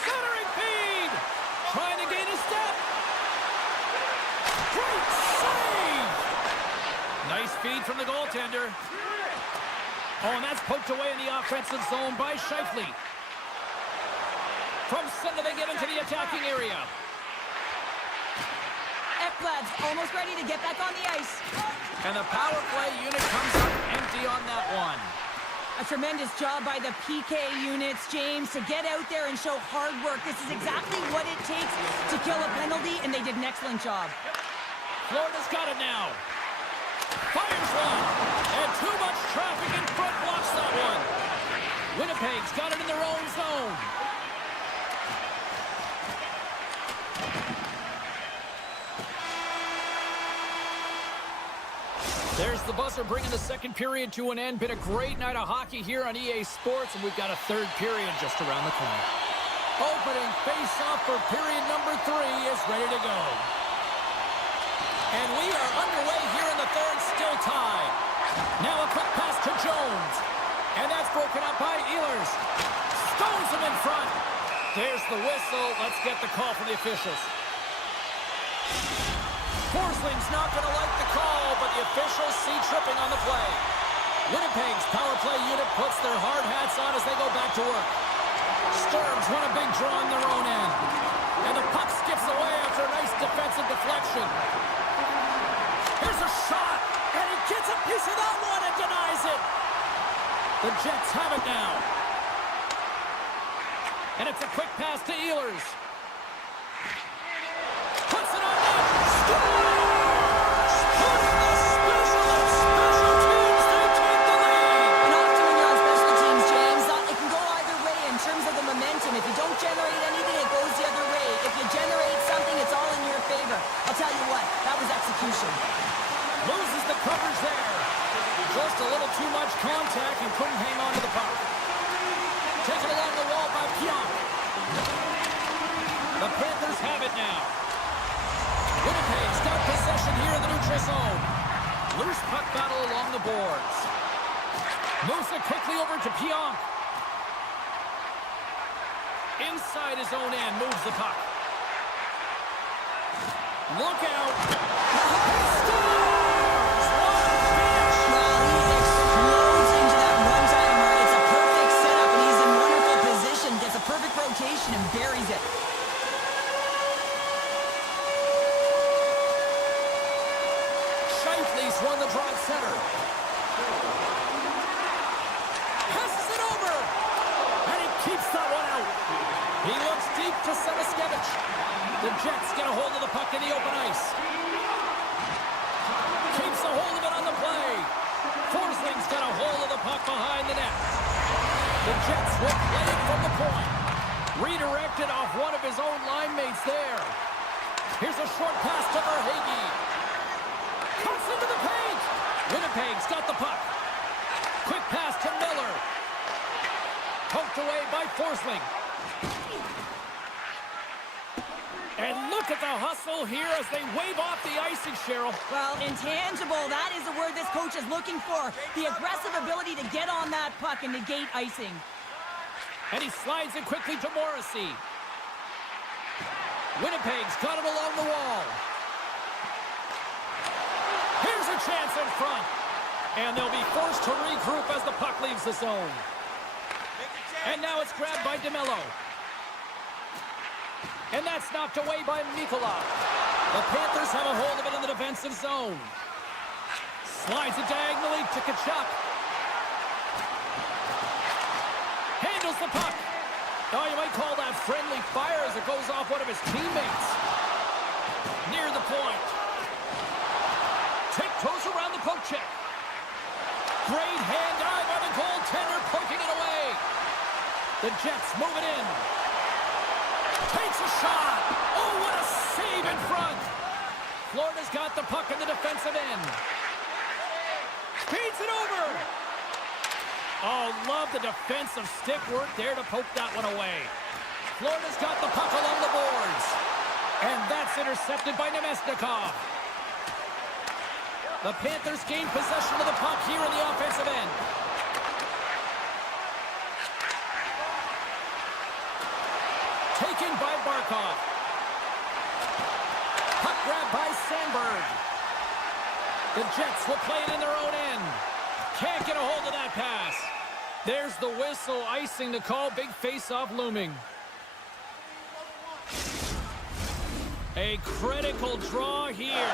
Centering feed! Trying to gain a step. Great save! Nice feed from the goaltender. Oh, and that's poked away in the offensive zone by Scheifele. From center they get into the attacking area. Ekblad's almost ready to get back on the ice. And the power play unit comes up empty on that one. A tremendous job by the PK units, James, to get out there and show hard work. This is exactly what it takes to kill a penalty, and they did an excellent job. Florida's got it now. Fires one. And too much traffic in front blocks that one. Winnipeg's got it in their own zone. There's the buzzer bringing the second period to an end. Been a great night of hockey here on EA Sports, and we've got a third period just around the corner. Opening face-off for period number 3 is ready to go. And we are underway here in the third, still tied. Now a quick pass to Jones. And that's broken up by Ehlers. Stones him in front. There's the whistle. Let's get the call from the officials. Forsling's not going to like the call, but the officials see tripping on the play. Winnipeg's power play unit puts their hard hats on as they go back to work. Sturms won a big draw on their own end. And the puck skips away after a nice defensive deflection. Here's a shot, and he gets a piece of that one and denies it. The Jets have it now. And it's a quick pass to Ehlers. Puts it on net. Scores! Putting the special and special teams. They take the lead. And often when you're on special teams, James, it can go either way in terms of the momentum. If you don't generate anything, it goes the other way. If you generate something, it's all in your favor. I'll tell you what, that was execution. Loses the coverage there. Just a little too much contact and couldn't hang on to the puck. Taken along the wall by Pionk. The Panthers have it now. Winnipeg's got possession here in the neutral zone. Loose puck battle along the boards. Moves it quickly over to Pionk. Inside his own end, moves the puck. Look out. He scores! What a finish! Well, he explodes into that one-time to Semiskevich. The Jets get a hold of the puck in the open ice. Keeps a hold of it on the play. Forsling's got a hold of the puck behind the net. The Jets will play it from the point. Redirected off one of his own line mates there. Here's a short pass to Verhaeghe. Cuts into the paint. Winnipeg's got the puck. Quick pass to Miller. Poked away by Forsling. And look at the hustle here as they wave off the icing, Cheryl. Well, intangible, that is the word this coach is looking for. The aggressive ability to get on that puck and negate icing. And he slides it quickly to Morrissey. Winnipeg's got it along the wall. Here's a chance in front. And they'll be forced to regroup as the puck leaves the zone. And now it's grabbed by DeMello. And that's knocked away by Mikula. The Panthers have a hold of it in the defensive zone. Slides it diagonally to Tkachuk. Handles the puck. Oh, you might call that friendly fire as it goes off one of his teammates. Near the point. Tiptoes around the poke check. Great hand eye by the goaltender, poking it away. The Jets move it in. Takes a shot. Oh, what a save in front. Florida's got the puck in the defensive end. Feeds it over. Oh, love the defensive stick work there to poke that one away. Florida's got the puck along the boards. And that's intercepted by Nemesnikov. The Panthers gain possession of the puck here in the offensive end. Taken by Barkov. Puck grabbed by Sandberg. The Jets will play it in their own end. Can't get a hold of that pass. There's the whistle, icing to call. Big face-off looming. A critical draw here.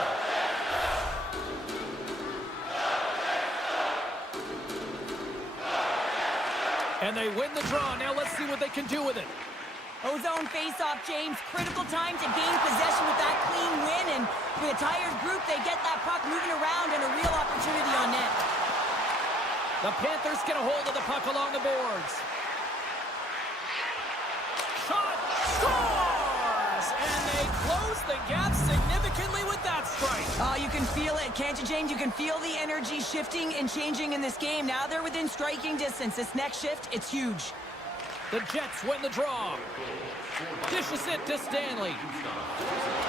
And they win the draw. Now let's see what they can do with it. Ozone face-off, James. Critical time to gain possession with that clean win. And with a tired group, they get that puck moving around and a real opportunity on net. The Panthers get a hold of the puck along the boards. Shot! Scores! And they close the gap significantly with that strike. Oh, you can feel it, can't you, James? You can feel the energy shifting and changing in this game. Now they're within striking distance. This next shift, it's huge. The Jets win the draw. Dishes it to Stanley.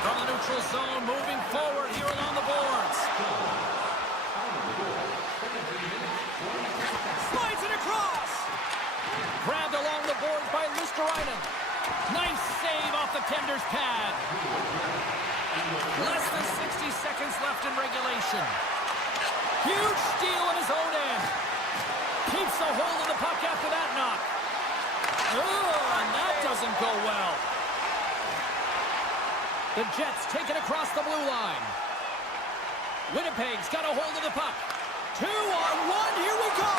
From the neutral zone, moving forward here along the boards. Slides it across. Grabbed along the boards by Lusterainen. Nice save off the tender's pad. Less than 60 seconds left in regulation. Huge steal in his own end. Keeps a hold of the puck after that knock. Oh, and that doesn't go well. The Jets take it across the blue line. Winnipeg's got a hold of the puck. 2-on-1, here we go.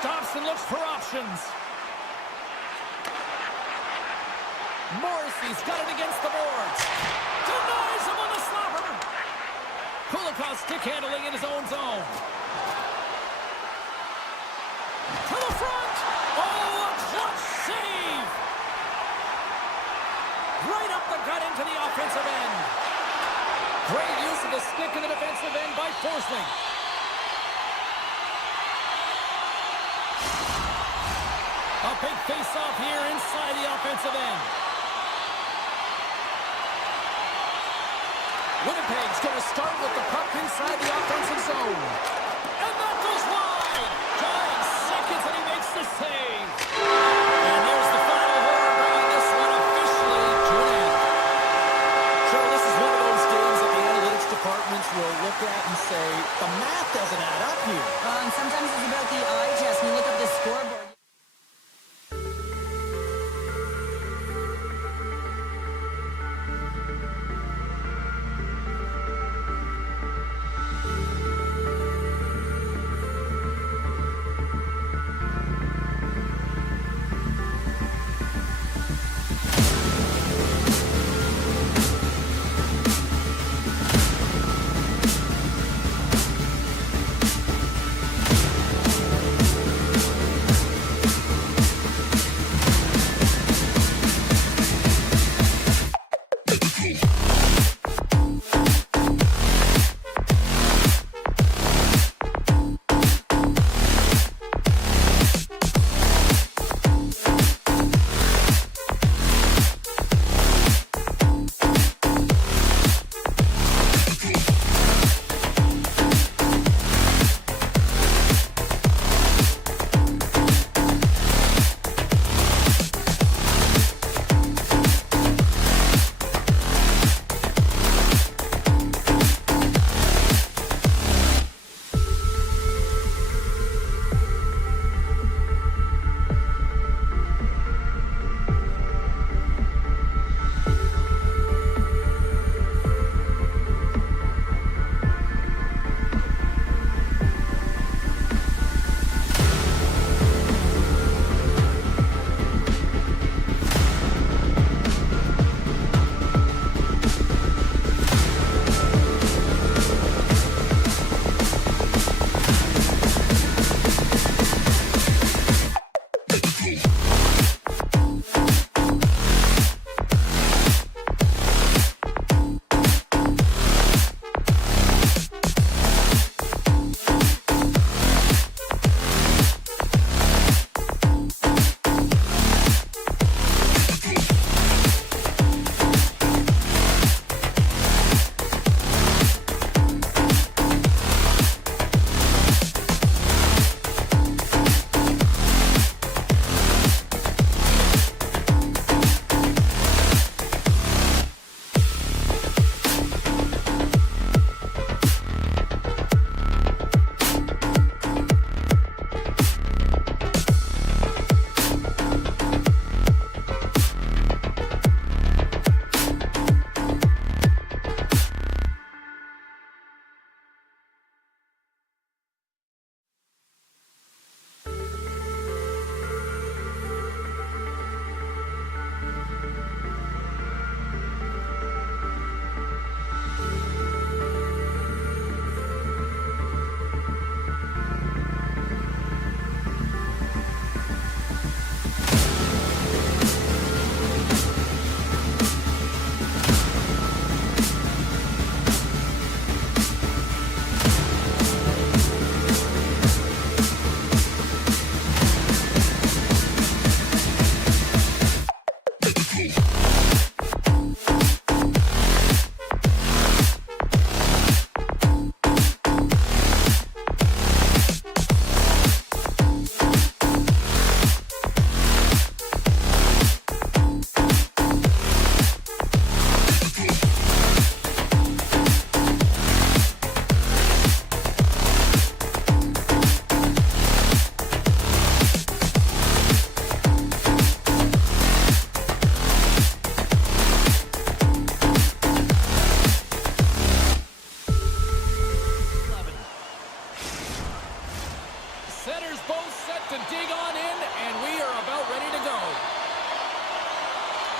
Stops and looks for options. Morrissey's got it against the boards. Denies him on the slapper. Kulikov stick handling in his own zone. To the front! Oh, a clutch save! Right up the gut into the offensive end. Great use of the stick in the defensive end by Forsling. A big face-off here inside the offensive end. Winnipeg's going to start with the puck inside the offensive zone. And that goes wide! Giant seconds and he makes the save. And there's the final horn, bringing this one officially to an end. Sure, this is one of those games that the analytics departments will look at and say, the math doesn't add up here. And sometimes it's about the eye test when you look at the scoreboard.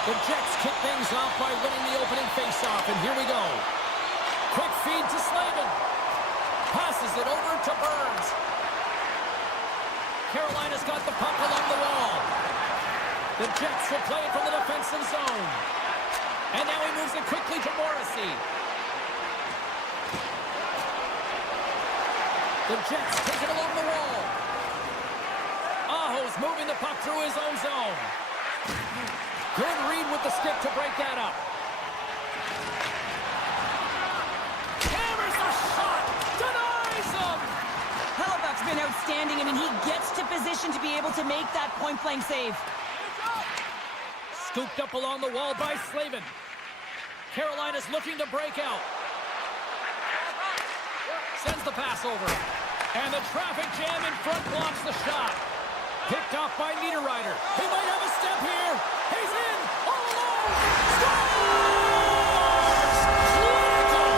The Jets kick things off by winning the opening faceoff, and here we go. Quick feed to Slavin. Passes it over to Burns. Carolina's got the puck along the wall. The Jets will play it from the defensive zone. And now he moves it quickly to Morrissey. The Jets take it along the wall. Aho's moving the puck through his own zone. Good read with the stick to break that up. Hammers the shot. Denies him. Hellebuck's been outstanding. I mean, he gets to position to be able to make that point-blank save. Scooped up along the wall by Slavin. Carolina's looking to break out. Sends the pass over. And the traffic jam in front blocks the shot. Picked off by Niederreiter. He might have a step here. He's in. All alone. Scores! Nuco!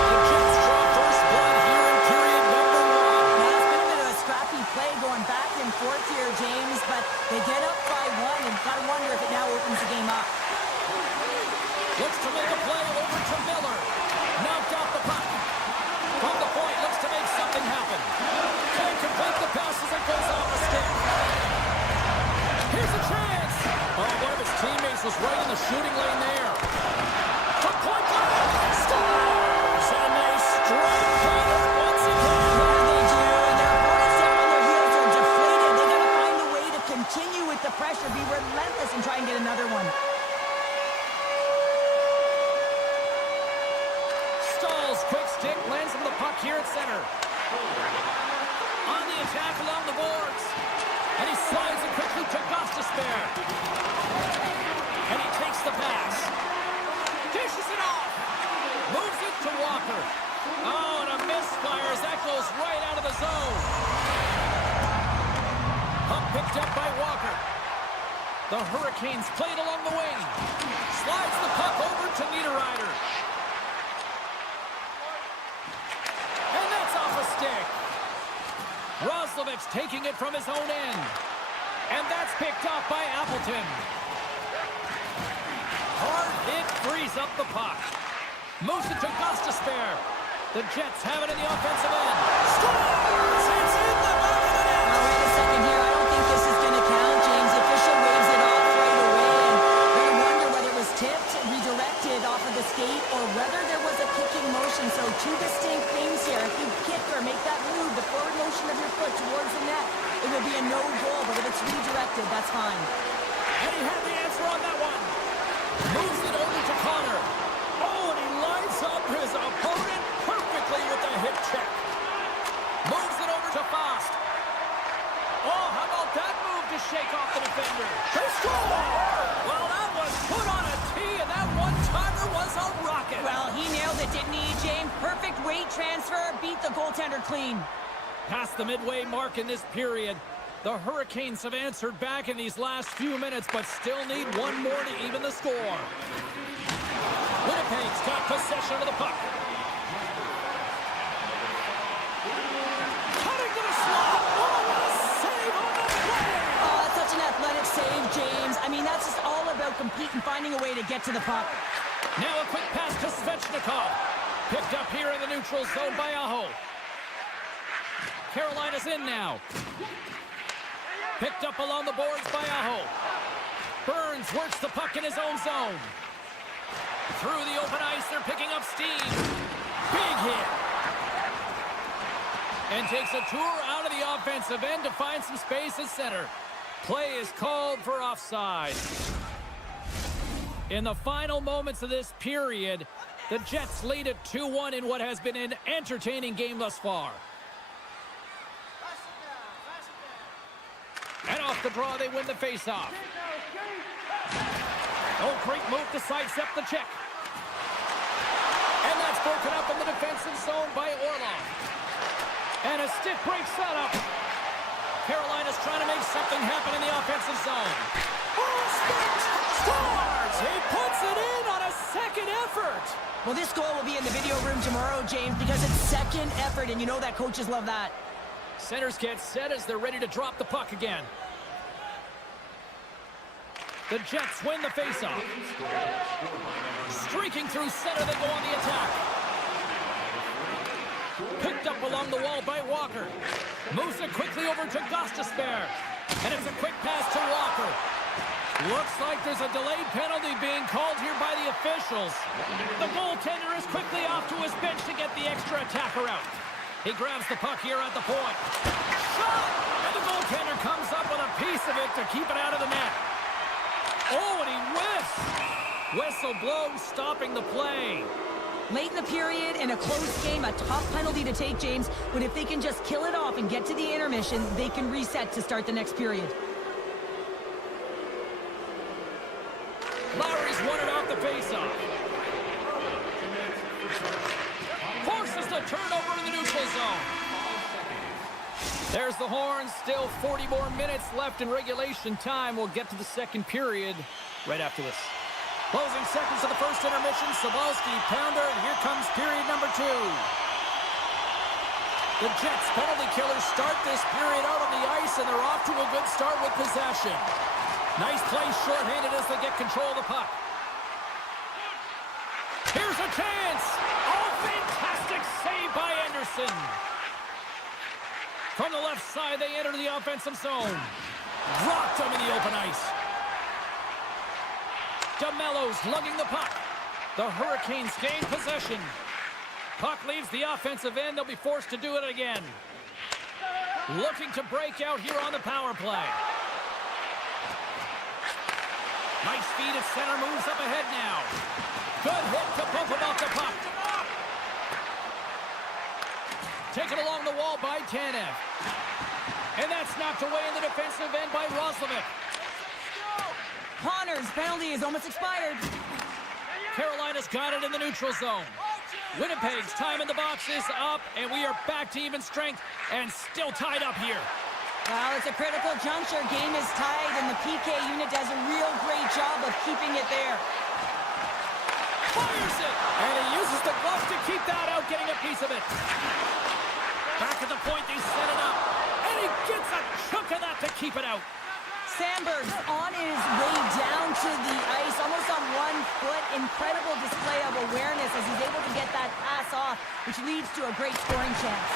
The Jets draw first blood here in period number 1. Now, it's been a bit of a scrappy play going back and forth here, James, but they get up by 1, and gotta wonder if it now opens the game up. Looks to make a play over to Miller. Knocked off the puck. From the point, looks to make something happen. Can't complete the pass as it goes off the stick. Here's a chance. Oh, one of his teammates was right in the shooting lane there. From point blank. Scores! And they strike Taylor once again. Yeah, they do, and their opponents down on their heels are deflated. They gotta find a way to continue with the pressure, be relentless, and try and get another one. Quick stick lands him the puck here at center. On the attack along the boards. And he slides it quickly to Gostisbehere. And he takes the pass. Dishes it off. Moves it to Walker. Oh, and a misfire as that goes right out of the zone. Puck picked up by Walker. The Hurricanes played along the wing. Slides the puck over to Niederreiter. Stick. Roslovic's taking it from his own end. And that's picked off by Appleton. Hard hit frees up the puck. Moves it to Gostisbehere. The Jets have it in the offensive end. Scores! It's in the back of the net! Now, wait a second here. I don't think this is going to count, James. The official waves it off right away. And we wonder whether it was tipped, redirected off of the skate, or whether there was a kicking motion. So two distinct things here. If you kick or make that move, the forward motion of your foot towards the net, it will be a no goal. But if it's redirected, that's fine. And he had the answer on that one. Moves it over to Connor. Oh, and he lines up his opponent perfectly with a hip check. Moves it over to Fast. Oh, how about that move to shake off the defender? They score! Well, that was put on a tee, and that one-timer was a rocket. Well, he nailed it, didn't he, James? Perfect weight transfer, beat the goaltender clean. Past the midway mark in this period, the Hurricanes have answered back in these last few minutes, but still need one more to even the score. Winnipeg's got possession of the puck. Cutting to the slot. Oh, what a save on the play! Oh, that's such an athletic save, James. I mean, that's just all about competing, finding a way to get to the puck. Now a quick pass to Svechnikov. Picked up here in the neutral zone by Aho. Carolina's in now. Picked up along the boards by Aho. Burns works the puck in his own zone. Through the open ice, they're picking up steam. Big hit. And takes a tour out of the offensive end to find some space at center. Play is called for offside. In the final moments of this period, the Jets lead at 2-1 in what has been an entertaining game thus far. And off the draw, they win the faceoff. Oh, great move to sidestep the check. And that's broken up in the defensive zone by Orlov. And a stick break setup. Carolina's trying to make something happen in the offensive zone. Oh, scores! He puts it in on a second effort. Well, this goal will be in the video room tomorrow, James, because it's second effort, and you know that coaches love that. Centers get set as they're ready to drop the puck again. The Jets win the faceoff. Streaking through center, they go on the attack. Picked up along the wall by Walker. Moves it quickly over to Gostisbehere. And it's a quick pass to Walker. Looks like there's a delayed penalty being called here by the officials. The goaltender is quickly off to his bench to get the extra attacker out. He grabs the puck here at the point. Shot! And the goaltender comes up with a piece of it to keep it out of the net. Oh, and he whiffs! Whistle blows, stopping the play. Late in the period, in a close game, a tough penalty to take, James. But if they can just kill it off and get to the intermission, they can reset to start the next period. Lowry's won it off the faceoff. Forces the turnover in the neutral zone. There's the horn. Still 40 more minutes left in regulation time. We'll get to the second period right after this. Closing seconds of the first intermission. Sobolski, pounder, and here comes period number 2. The Jets penalty killers start this period out on the ice, and they're off to a good start with possession. Nice play shorthanded as they get control of the puck. Here's a chance. Oh, fantastic save by Anderson. From the left side, they enter the offensive zone. Dropped them in the open ice. DeMello's lugging the puck. The Hurricanes gain possession. Puck leaves the offensive end. They'll be forced to do it again. Looking to break out here on the power play. Nice feed at center, moves up ahead now. Good hit to bump him off the puck. Taken along the wall by Tanev. And that's knocked away in the defensive end by Roslovic. Connor's penalty is almost expired. Carolina's got it in the neutral zone. Winnipeg's time in the box is up, and we are back to even strength and still tied up here. Well, it's a critical juncture. Game is tied, and the PK unit does a real great job of keeping it there. Fires it! And he uses the glove to keep that out, getting a piece of it. Back at the point, they set it up. And he gets a chunk of that to keep it out. Sandberg's on his way down to the ice, almost on 1 foot. Incredible display of awareness as he's able to get that pass off, which leads to a great scoring chance.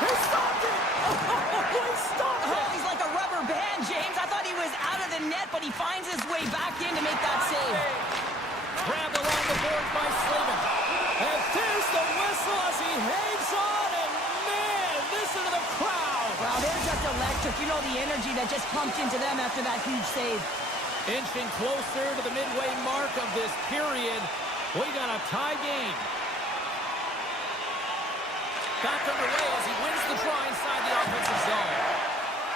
He stopped it! Oh, he stopped it! Oh, he's like a rubber band, James. I thought he was out of the net, but he finds his way back in to make that save. Grabbed along the board by Slavin. And there's the whistle as he hangs on, and man, listen to the crowd. Wow, they're just electric. You know the energy that just pumped into them after that huge save. Inching closer to the midway mark of this period. We got a tie game. Back underway as he wins the draw inside the offensive zone.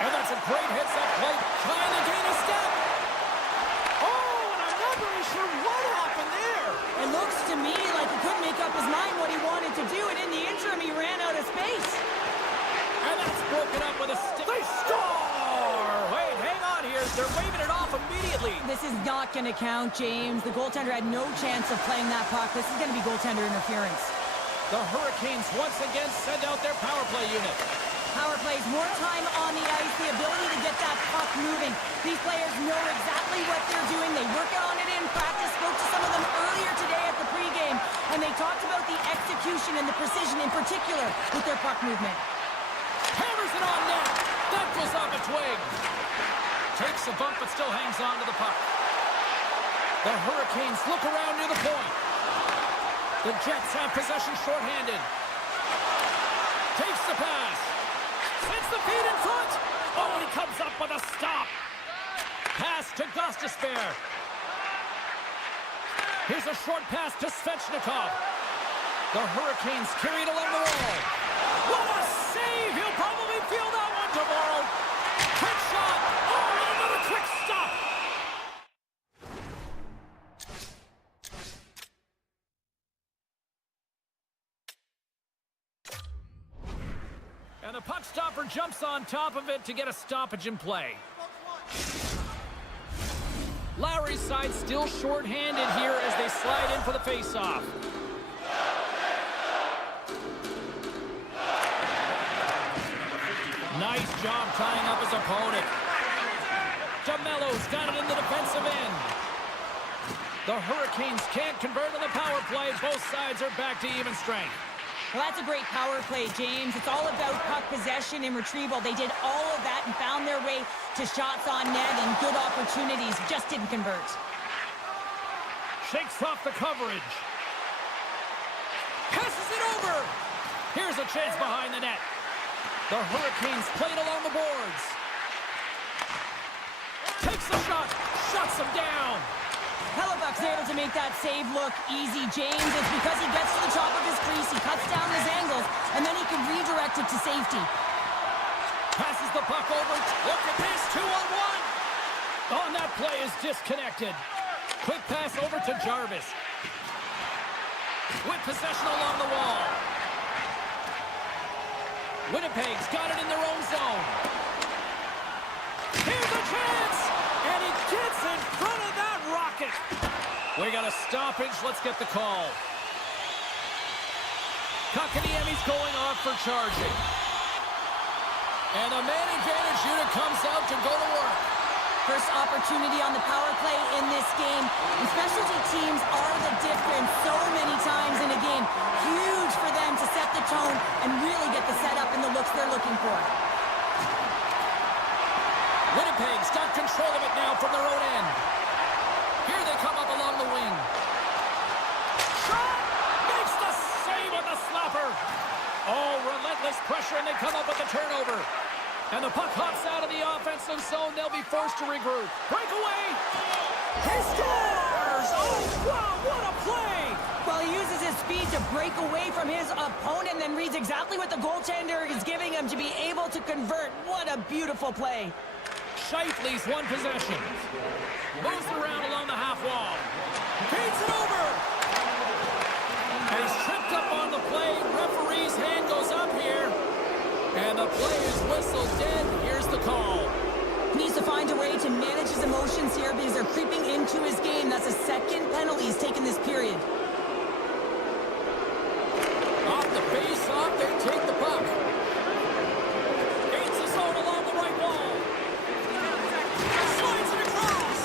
And that's a great hits-up play, trying to gain a step. Oh, and I'm not really sure what happened there. It looks to me like he couldn't make up his mind what he wanted to do, and in the interim, he ran out of space. And that's broken up with a stick. They score! Wait, hang on here. They're waving it off immediately. This is not going to count, James. The goaltender had no chance of playing that puck. This is going to be goaltender interference. The Hurricanes once again send out their power play unit. Power plays, more time on the ice, the ability to get that puck moving. These players know exactly what they're doing. They work on it in practice. Spoke to some of them earlier today at the pregame, and they talked about the execution and the precision in particular with their puck movement. Hammers it on net. That goes off a twig. Takes a bump, but still hangs on to the puck. The Hurricanes look around near the point. The Jets have possession shorthanded. Takes the pass. Sends the feed in front. Oh, and he comes up with a stop. Pass to Gostisbehere. Here's a short pass to Svechnikov. The Hurricanes carry it along the wall. What a save! He'll probably feel that one tomorrow. Quick shot. Oh, and another quick stop. And the puck stopper jumps on top of it to get a stoppage in play. Lowry's side still short-handed here as they slide in for the face-off. Nice job tying up his opponent. DeMello's got it in the defensive end. The Hurricanes can't convert on the power play. Both sides are back to even strength. Well, that's a great power play, James. It's all about puck possession and retrieval. They did all of that and found their way to shots on net and good opportunities. Just didn't convert. Shakes off the coverage. Passes it over. Here's a chance behind the net. The Hurricanes played along the boards. Takes the shot. Shuts him down. Hellebuck's able to make that save look easy, James. It's because he gets to the top of his crease, he cuts down his angles, and then he can redirect it to safety. Passes the puck over. Look at this, 2-on-1. On that play is disconnected. Quick pass over to Jarvis. With possession along the wall. Winnipeg's got it in their own zone. Here's a chance! And he gets in front of that rocket. We got a stoppage. Let's get the call. Kakaniemi's going off for charging. And a man advantage unit comes out to go to work. First opportunity on the power play in this game. And specialty teams are the difference so many times in a game. Huge for them to set the tone and really get the setup and the looks they're looking for. Winnipeg's got control of it now from their own end. Here they come up along the wing. Shot! Makes the save on the slapper. Oh, relentless pressure, and they come up with the turnover. And the puck hops out of the offensive zone. They'll be forced to regroup. Breakaway! He scores! Oh, wow, what a play! Well, he uses his speed to break away from his opponent and then reads exactly what the goaltender is giving him to be able to convert. What a beautiful play. Shifley's one possession. Moves around along the half wall. Feeds it over! And he's tripped up on the play. Referee's hand goes up here. And the play is whistled dead. Here's the call. He needs to find a way to manage his emotions here because they're creeping into his game. That's a second penalty he's taken this period. Off the face-off, they take the puck. Gains the zone along the right wall. Slides it across.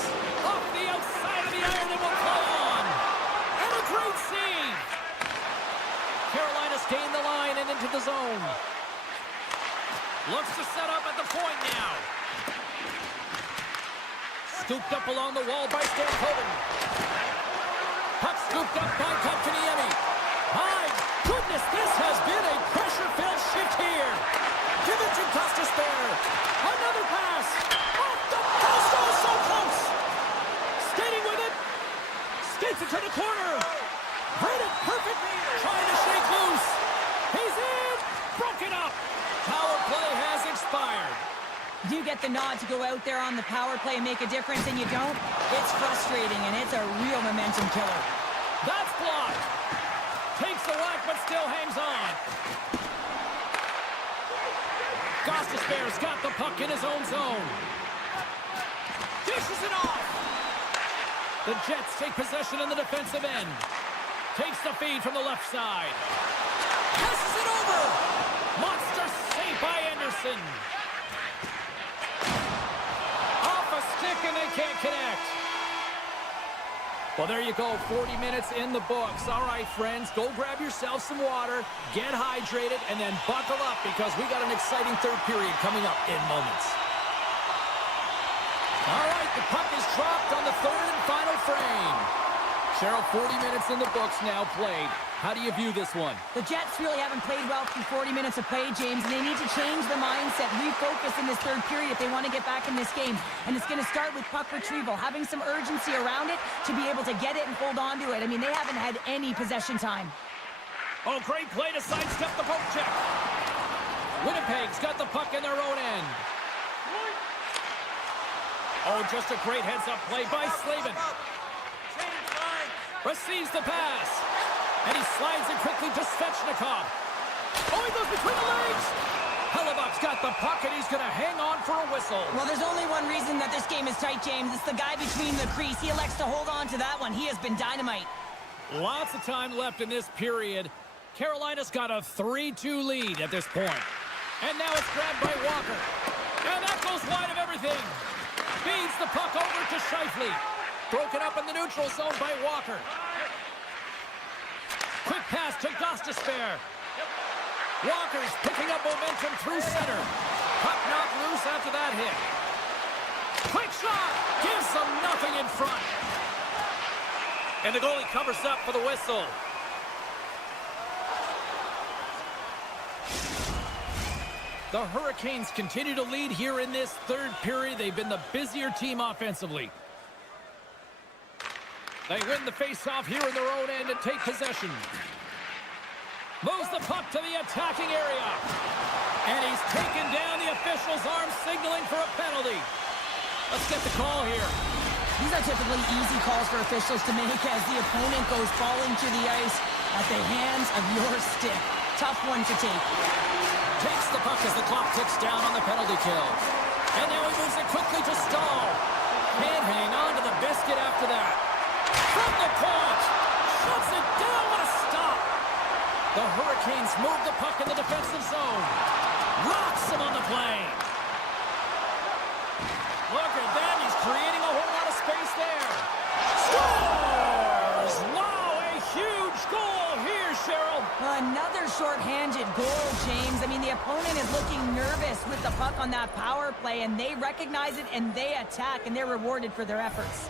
Off the outside of the iron and will play on. And a great save. Carolina's gained the line and into the zone. Looks to set up at the point now. Scooped up along the wall by Stankoven. Puck scooped up by Kotkaniemi. My goodness, this has been a pressure-filled shift here. Give it to Gostisbehere. Another pass. Off the post. Oh, so close. Skating with it. Skates it to the corner. Read it perfect. Trying to shake loose. He's in. Broken up. Power play has expired. You get the nod to go out there on the power play and make a difference, and you don't? It's frustrating, and it's a real momentum killer. That's blocked. Takes the whack, but still hangs on. Gostisbehere's got the puck in his own zone. Dishes it off. The Jets take possession in the defensive end. Takes the feed from the left side. Passes it over. Monster save by Anderson. Off a stick, and they can't connect. Well, there you go. 40 minutes in the books. All right, friends, go grab yourself some water, get hydrated, and then buckle up because we got an exciting third period coming up in moments. All right, the puck is dropped on the third and final frame. Cheryl, 40 minutes in the books now played. How do you view this one? The Jets really haven't played well through 40 minutes of play, James, and they need to change the mindset, refocus in this third period if they want to get back in this game. And it's going to start with puck retrieval, having some urgency around it to be able to get it and hold on to it. I mean, they haven't had any possession time. Oh, great play to sidestep the poke check. Winnipeg's got the puck in their own end. Oh, just a great heads-up play by Slavin. Receives the pass. And he slides it quickly to Svechnikov. Oh, he goes between the legs. Hellebuck's got the puck, and he's going to hang on for a whistle. Well, there's only one reason that this game is tight, James. It's the guy between the crease. He elects to hold on to that one. He has been dynamite. Lots of time left in this period. Carolina's got a 3-2 lead at this point. And now it's grabbed by Walker. And that goes wide of everything. Feeds the puck over to Scheifele. Broken up in the neutral zone by Walker. Quick pass to Gostisbehere. Walker's picking up momentum through center. Puck knocked loose after that hit. Quick shot! Gives them nothing in front. And the goalie covers up for the whistle. The Hurricanes continue to lead here in this third period. They've been the busier team offensively. They win the face-off here in their own end and take possession. Moves the puck to the attacking area. And he's taken down. The official's arm signaling for a penalty. Let's get the call here. These are typically easy calls for officials to make as the opponent goes falling to the ice at the hands of your stick. Tough one to take. Takes the puck as the clock ticks down on the penalty kill. And now he moves it quickly to Stahl. Can't hang on to the biscuit after that. From the point. Shuts it down. What a stop. The Hurricanes move the puck in the defensive zone. Rocks him on the play. Look at that. He's creating a whole lot of space there. Scores! Wow, a huge goal here, Cheryl. Another short-handed goal, James. I mean, the opponent is looking nervous with the puck on that power play, and they recognize it, and they attack, and they're rewarded for their efforts.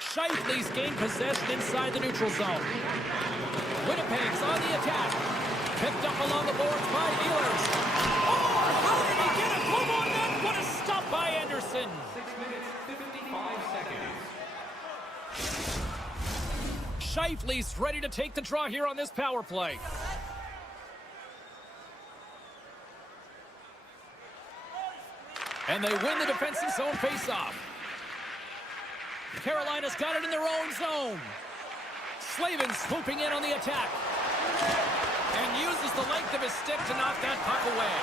Scheifele's gained possession inside the neutral zone. Winnipeg's on the attack. Picked up along the boards by Ehlers. Oh, how did he get a glove on that? What a stop by Anderson. 6 minutes, 55 seconds. Scheifele's ready to take the draw here on this power play. And they win the defensive zone faceoff. Carolina's got it in their own zone. Slavin swooping in on the attack. And uses the length of his stick to knock that puck away.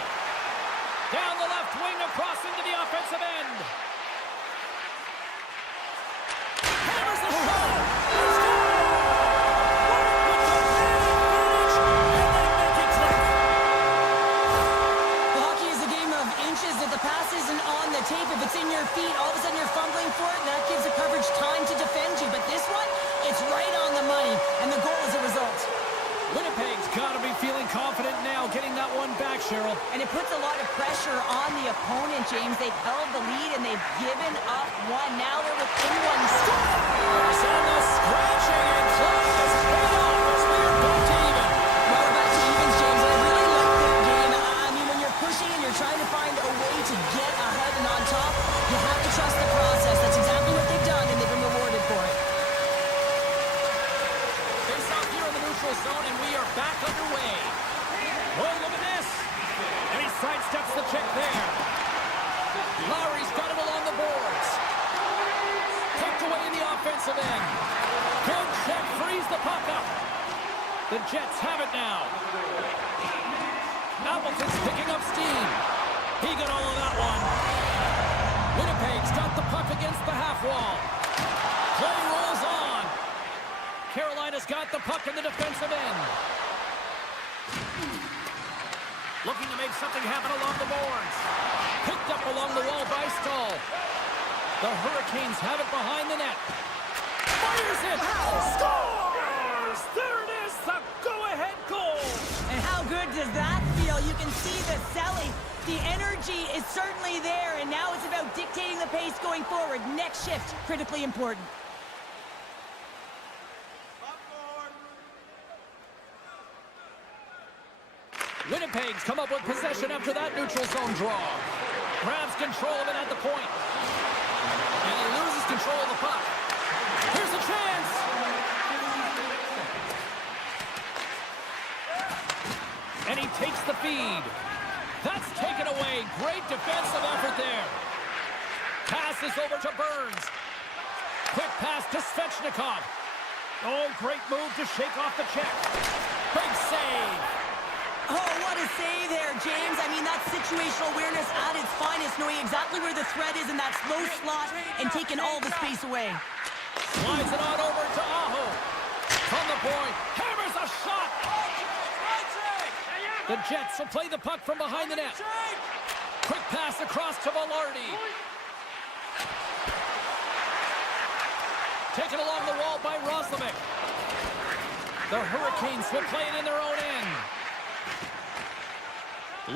Down the left wing across into the offensive end. Hammers the shot. Hockey is a game of inches. If the pass isn't on the tape, if it's in your feet, all of a sudden you're fumbling for it, and that gives the coverage time to defend you. But this one, it's right on the money, and the goal is a result. Winnipeg's got to be feeling confident now, getting that one back, Cheryl. And it puts a lot of pressure on the opponent, James. They've held the lead, and they've given up one. Now they're within one. Scores! And the scratching and claw is paid off as we are back to even. Well, we're back to evens, James. I really like that game. I mean, when you're pushing and you're trying to find a way to get ahead and on top, you have to trust the process. That's exactly what they've done, and they've been rewarded for it. Face off here in the neutral zone, and we are back underway. Oh, look at this. And he sidesteps the check there. Lowry's got it along the boards. Tucked away in the offensive end. Good check, frees the puck up. The Jets have it now. Appleton's picking up steam. He got all of that one. Winnipeg's got the puck against the half wall. Play rolls on. Carolina's got the puck in the defensive end. Looking to make something happen along the boards. Picked up along the wall by Stahl. The Hurricanes have it behind the net. Fires it! Scores! There it is, the go-ahead goal! And how good does that feel? You can see the selling. The energy is certainly there, and now it's about dictating the pace going forward. Next shift, critically important. Winnipeg's come up with possession after that neutral zone draw. Grabs control of it at the point. And he loses control of the puck. Here's a chance! And he takes the feed. That's taken away. Great defensive effort there. Passes over to Burns. Quick pass to Svechnikov. Oh, great move to shake off the check. Big save. Oh, what a save there, James. I mean, that's situational awareness at its finest, knowing exactly where the threat is in that slow slot and taking all the space away. Slides it on over to Aho. From the point, hammers a shot. The Jets will play the puck from behind the net. Quick pass across to Velarde. Taken along the wall by Roslovic. The Hurricanes will play it in their own end.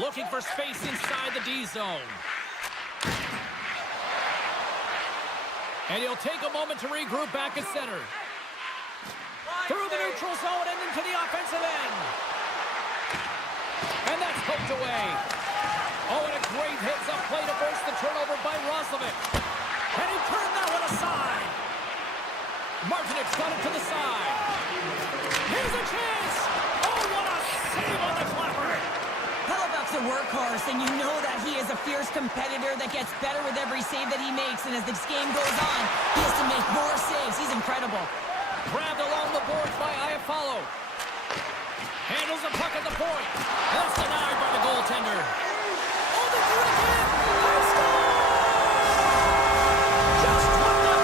Looking for space inside the D zone. And he'll take a moment to regroup back at center. Through the neutral zone and into the offensive end. And that's poked away. Oh, and a great heads-up play to force the turnover by Roslovic. And he turned that one aside. Martinek's got it to the side. Here's a chance. Oh, what a save on the clapper. Hellebuck's a workhorse, and you know that he is a fierce competitor that gets better with every save that he makes. And as this game goes on, he has to make more saves. He's incredible. Grabbed along the boards by Iafallo. Handles the puck at the point. That's denied by the goaltender. Oh, they do it again. They score! Just what the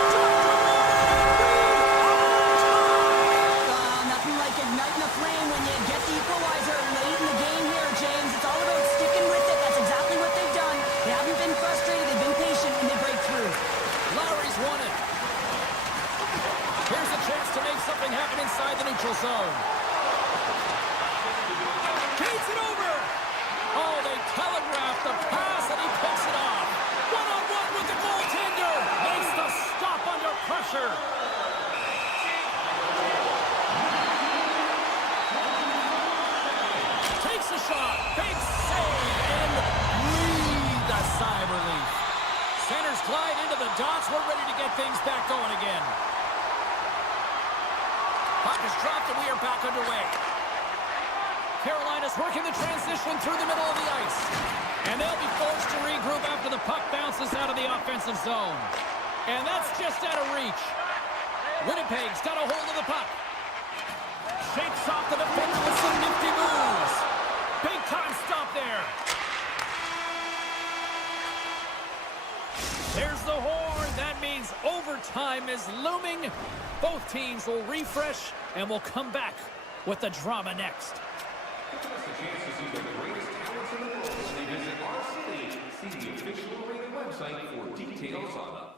Nothing like igniting a flame when you get the equalizer late in the game here, James. It's all about sticking with it. That's exactly what they've done. They haven't been frustrated. They've been patient, and they break through. Lowry's won it. Here's a chance to make something happen inside the neutral zone. Gates it over. Oh, they telegraphed the pass, and he picks it off. One-on-one with the goaltender. Makes the stop under pressure. Takes a shot. Big save, and breathed a sigh of relief. Centers glide into the dots. We're ready to get things back going again. Puck is dropped, and we are back underway. Carolina's working the transition through the middle of the ice. And they'll be forced to regroup after the puck bounces out of the offensive zone. And that's just out of reach. Winnipeg's got a hold of the puck. Shakes off the defender with some nifty moves. Big time stop there. There's the horn. That means overtime is looming. Both teams will refresh and will come back with the drama next. Give us a chance to see the greatest talents in the world when they visit our city. See the official arena website for details on them.